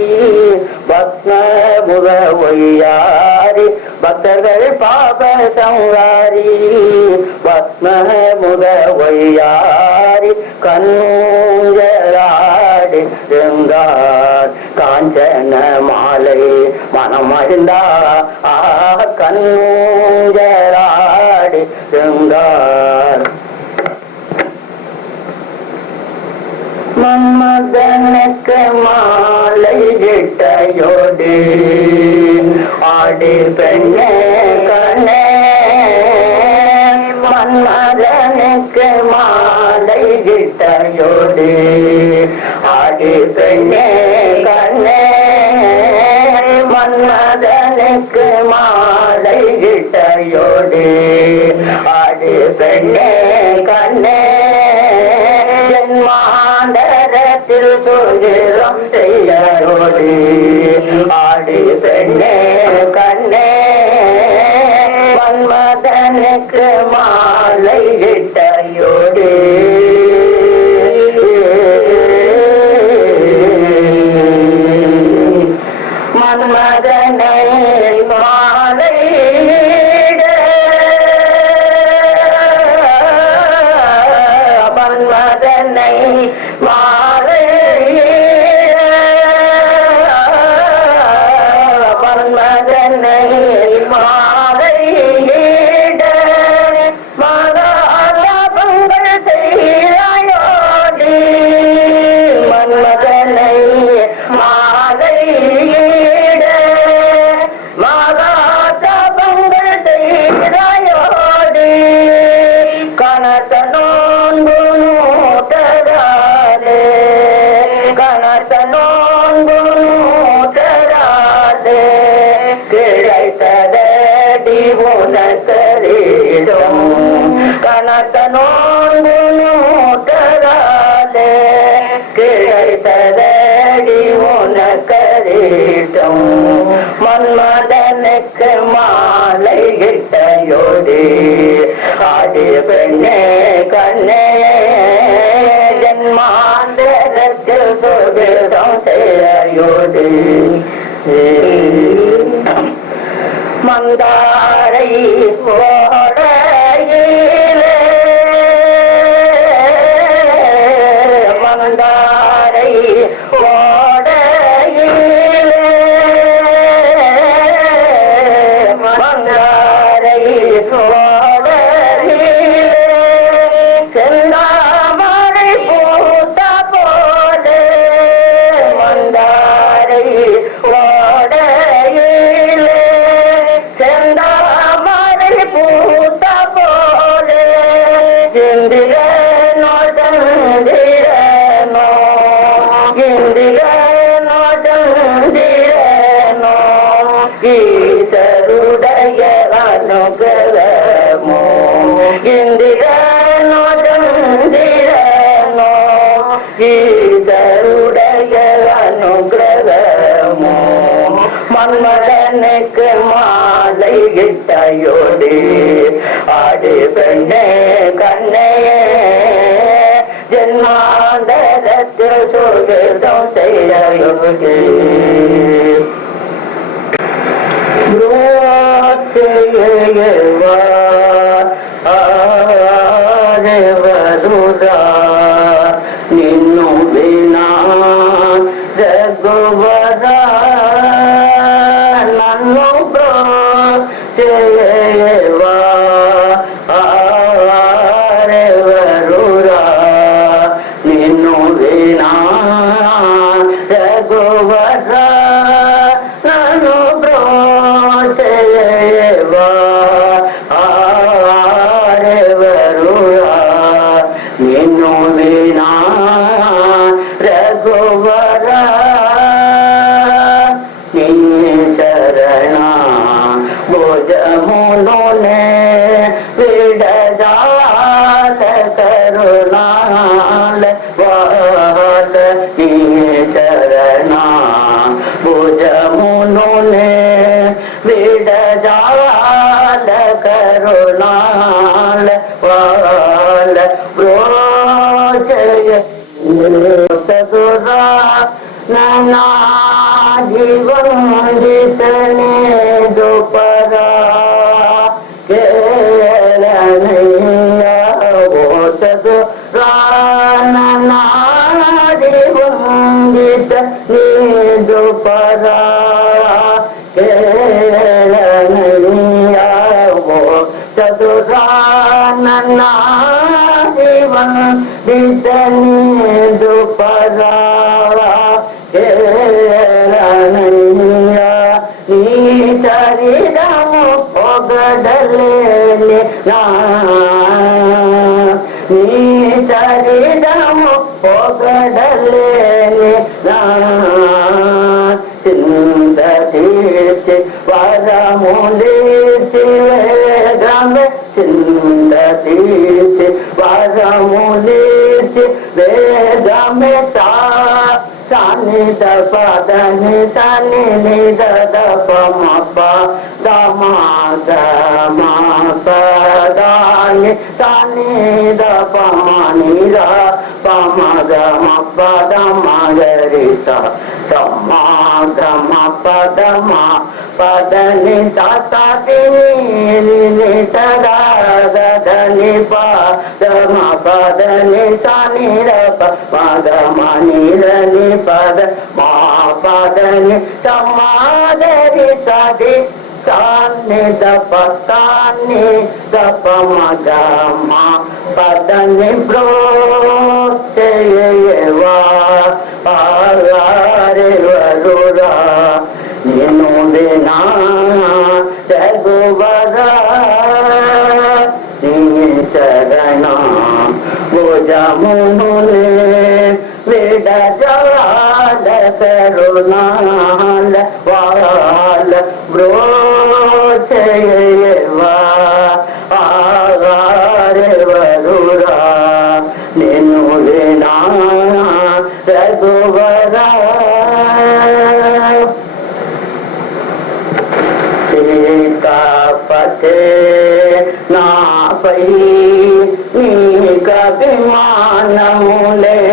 பக்ன முக ஒய்யாரி பக்தர்கள் பாப சம்ஹாரி பக்ன முக ஒய்யாரி கண்ணூஞ்சலாடி இருந்தார் காஞ்சன மாலை மனமகிழ்ந்தார் கண்ணூஞ்சலாடி இருந்தார் மன்மதனுக்கு மாலை இட்டையோடு ஆடி பெண்ணே கண்ணே மன்மதனுக்கு மாலை இட்டையோடு ஆடி பெண்ணே கண்ணே மன்மதனுக்கு மாலை இட்டையோடு ஆடி பெண்ணே கண்ணே மாண்டரத்தில் சுகிரம் செய்யோடு ஆடி பெண்ணே கண்ணே மன்மதனுக்கு மாலை இட்டையோடு மன்மதனை மாலை மன்மதனை மாலை மன்மதனை மாலை தனோடு மூட்டராலே கிடைத்ததடி உனக்கரீட்டம் மன்மதனுக்கு மாலை கிட்டையோடி ஆடி பெண்ணே கண்ணே ஜன்மாந்தரத்தில் சுகிதம் செய்யோடி மந்தாரை ஓடையிலே மந்தாரை ஓடையிலே மந்தாரை ஓடையிலே செந்தாமரை பூத்த போலே மந்தாரை ஓடையிலே செந்தாமரை பூத்த போலே இந்திரனோ தந்திரனோ இந்திரனோ தந்திரனோ ஈசருடைய அனுகிரகமோ இந்திரனோ தந்திரனோ ஈசருடைய அனுகிரகமோ மன்மதனுக்கு மாலை கிட்டையோடி ஆடி பெண்ணே கண்ணே ஜன்மாந்தரத்தில் சுகிதம் செய்யோடி வருடா நின்னு வினா ರಘುವರ ನನ್ನು ಸೇವ ಆರೆವರುರ ನಿನ್ನು ವಿನಾ ರಘುವರ ನನ್ನು ಸೇವ ಆರೆವರುರ ನಿನ್ನು ವಿನಾ ರಘುವರ ಶರಣ ಭುಜಮುನೆ ವಿಡಜಾಲ ಕರುಣಾಲ ವಾಲ ಶರಣ ಭುಜಮುನೆ ವಿಡಜಾಲ ಕರುಣಾಲ ವಾಲ ರೋಜಯ ಸದುರಾ ನಾ जीवन जितने दोपहरा केलनैया वो सदुराना जीवन जितने दोपहरा केलनैया वो सदुराना जीवन जितने दोपहरा ನೀ ಶರೀರಮು ಪೊಗಡಲೆ ನೀ ಶರೀರಮು ಪೊಗಡಲೆ ಚಿಂದ ತೀರ್ಚಿ ವರಮೂಲಿಸಿ ವೇದಮೆ ಚಿಂದ ತೀರ್ಚಿ ವರಮೂಲಿಸಿ ವೇದಮೆ ಸಾನಿ ದಪ ಧನಿ ಸನಿ ನಿ ದಪ ಮಪ ದಮ ದಮ ಪದಾನಿ ಸನಿ ದಪ ಮನಿ ರ ಪಮ ಗಮ ಪದಮ ಗರಿ ಸ ಸಮ ಗಮ ಪದಮ ಪದನಿ ಸತಿ ನಿ ಸದಾ ಧನಿ ಪದಮ ಪದನಿ ಸನಿ ರ ಪದ ಮನಿ ನಿ ಪದ ಮಾ ಪದನಿ ಸಮಾಧರಿ ಸದಿ ಸಾನಿ ದಪ ಸಾನಿ ದಪ ಮಗ ಮಾ ಪದನಿ ಬ್ರೋಚಯವಾ ಆರೆ ವರುರ ನೀನು ಬಿನಾ ರಘುವರ ನೀ ಶರಣ ಭುಜಮುನೆ ವಿಡಜಾಲ ಕರುಣಾಲ ವಾಲ ಬ್ರೋಚಯವಾ ಆರೆ వధువరా సీతాపతే నాపై నీకభిమానము లేదు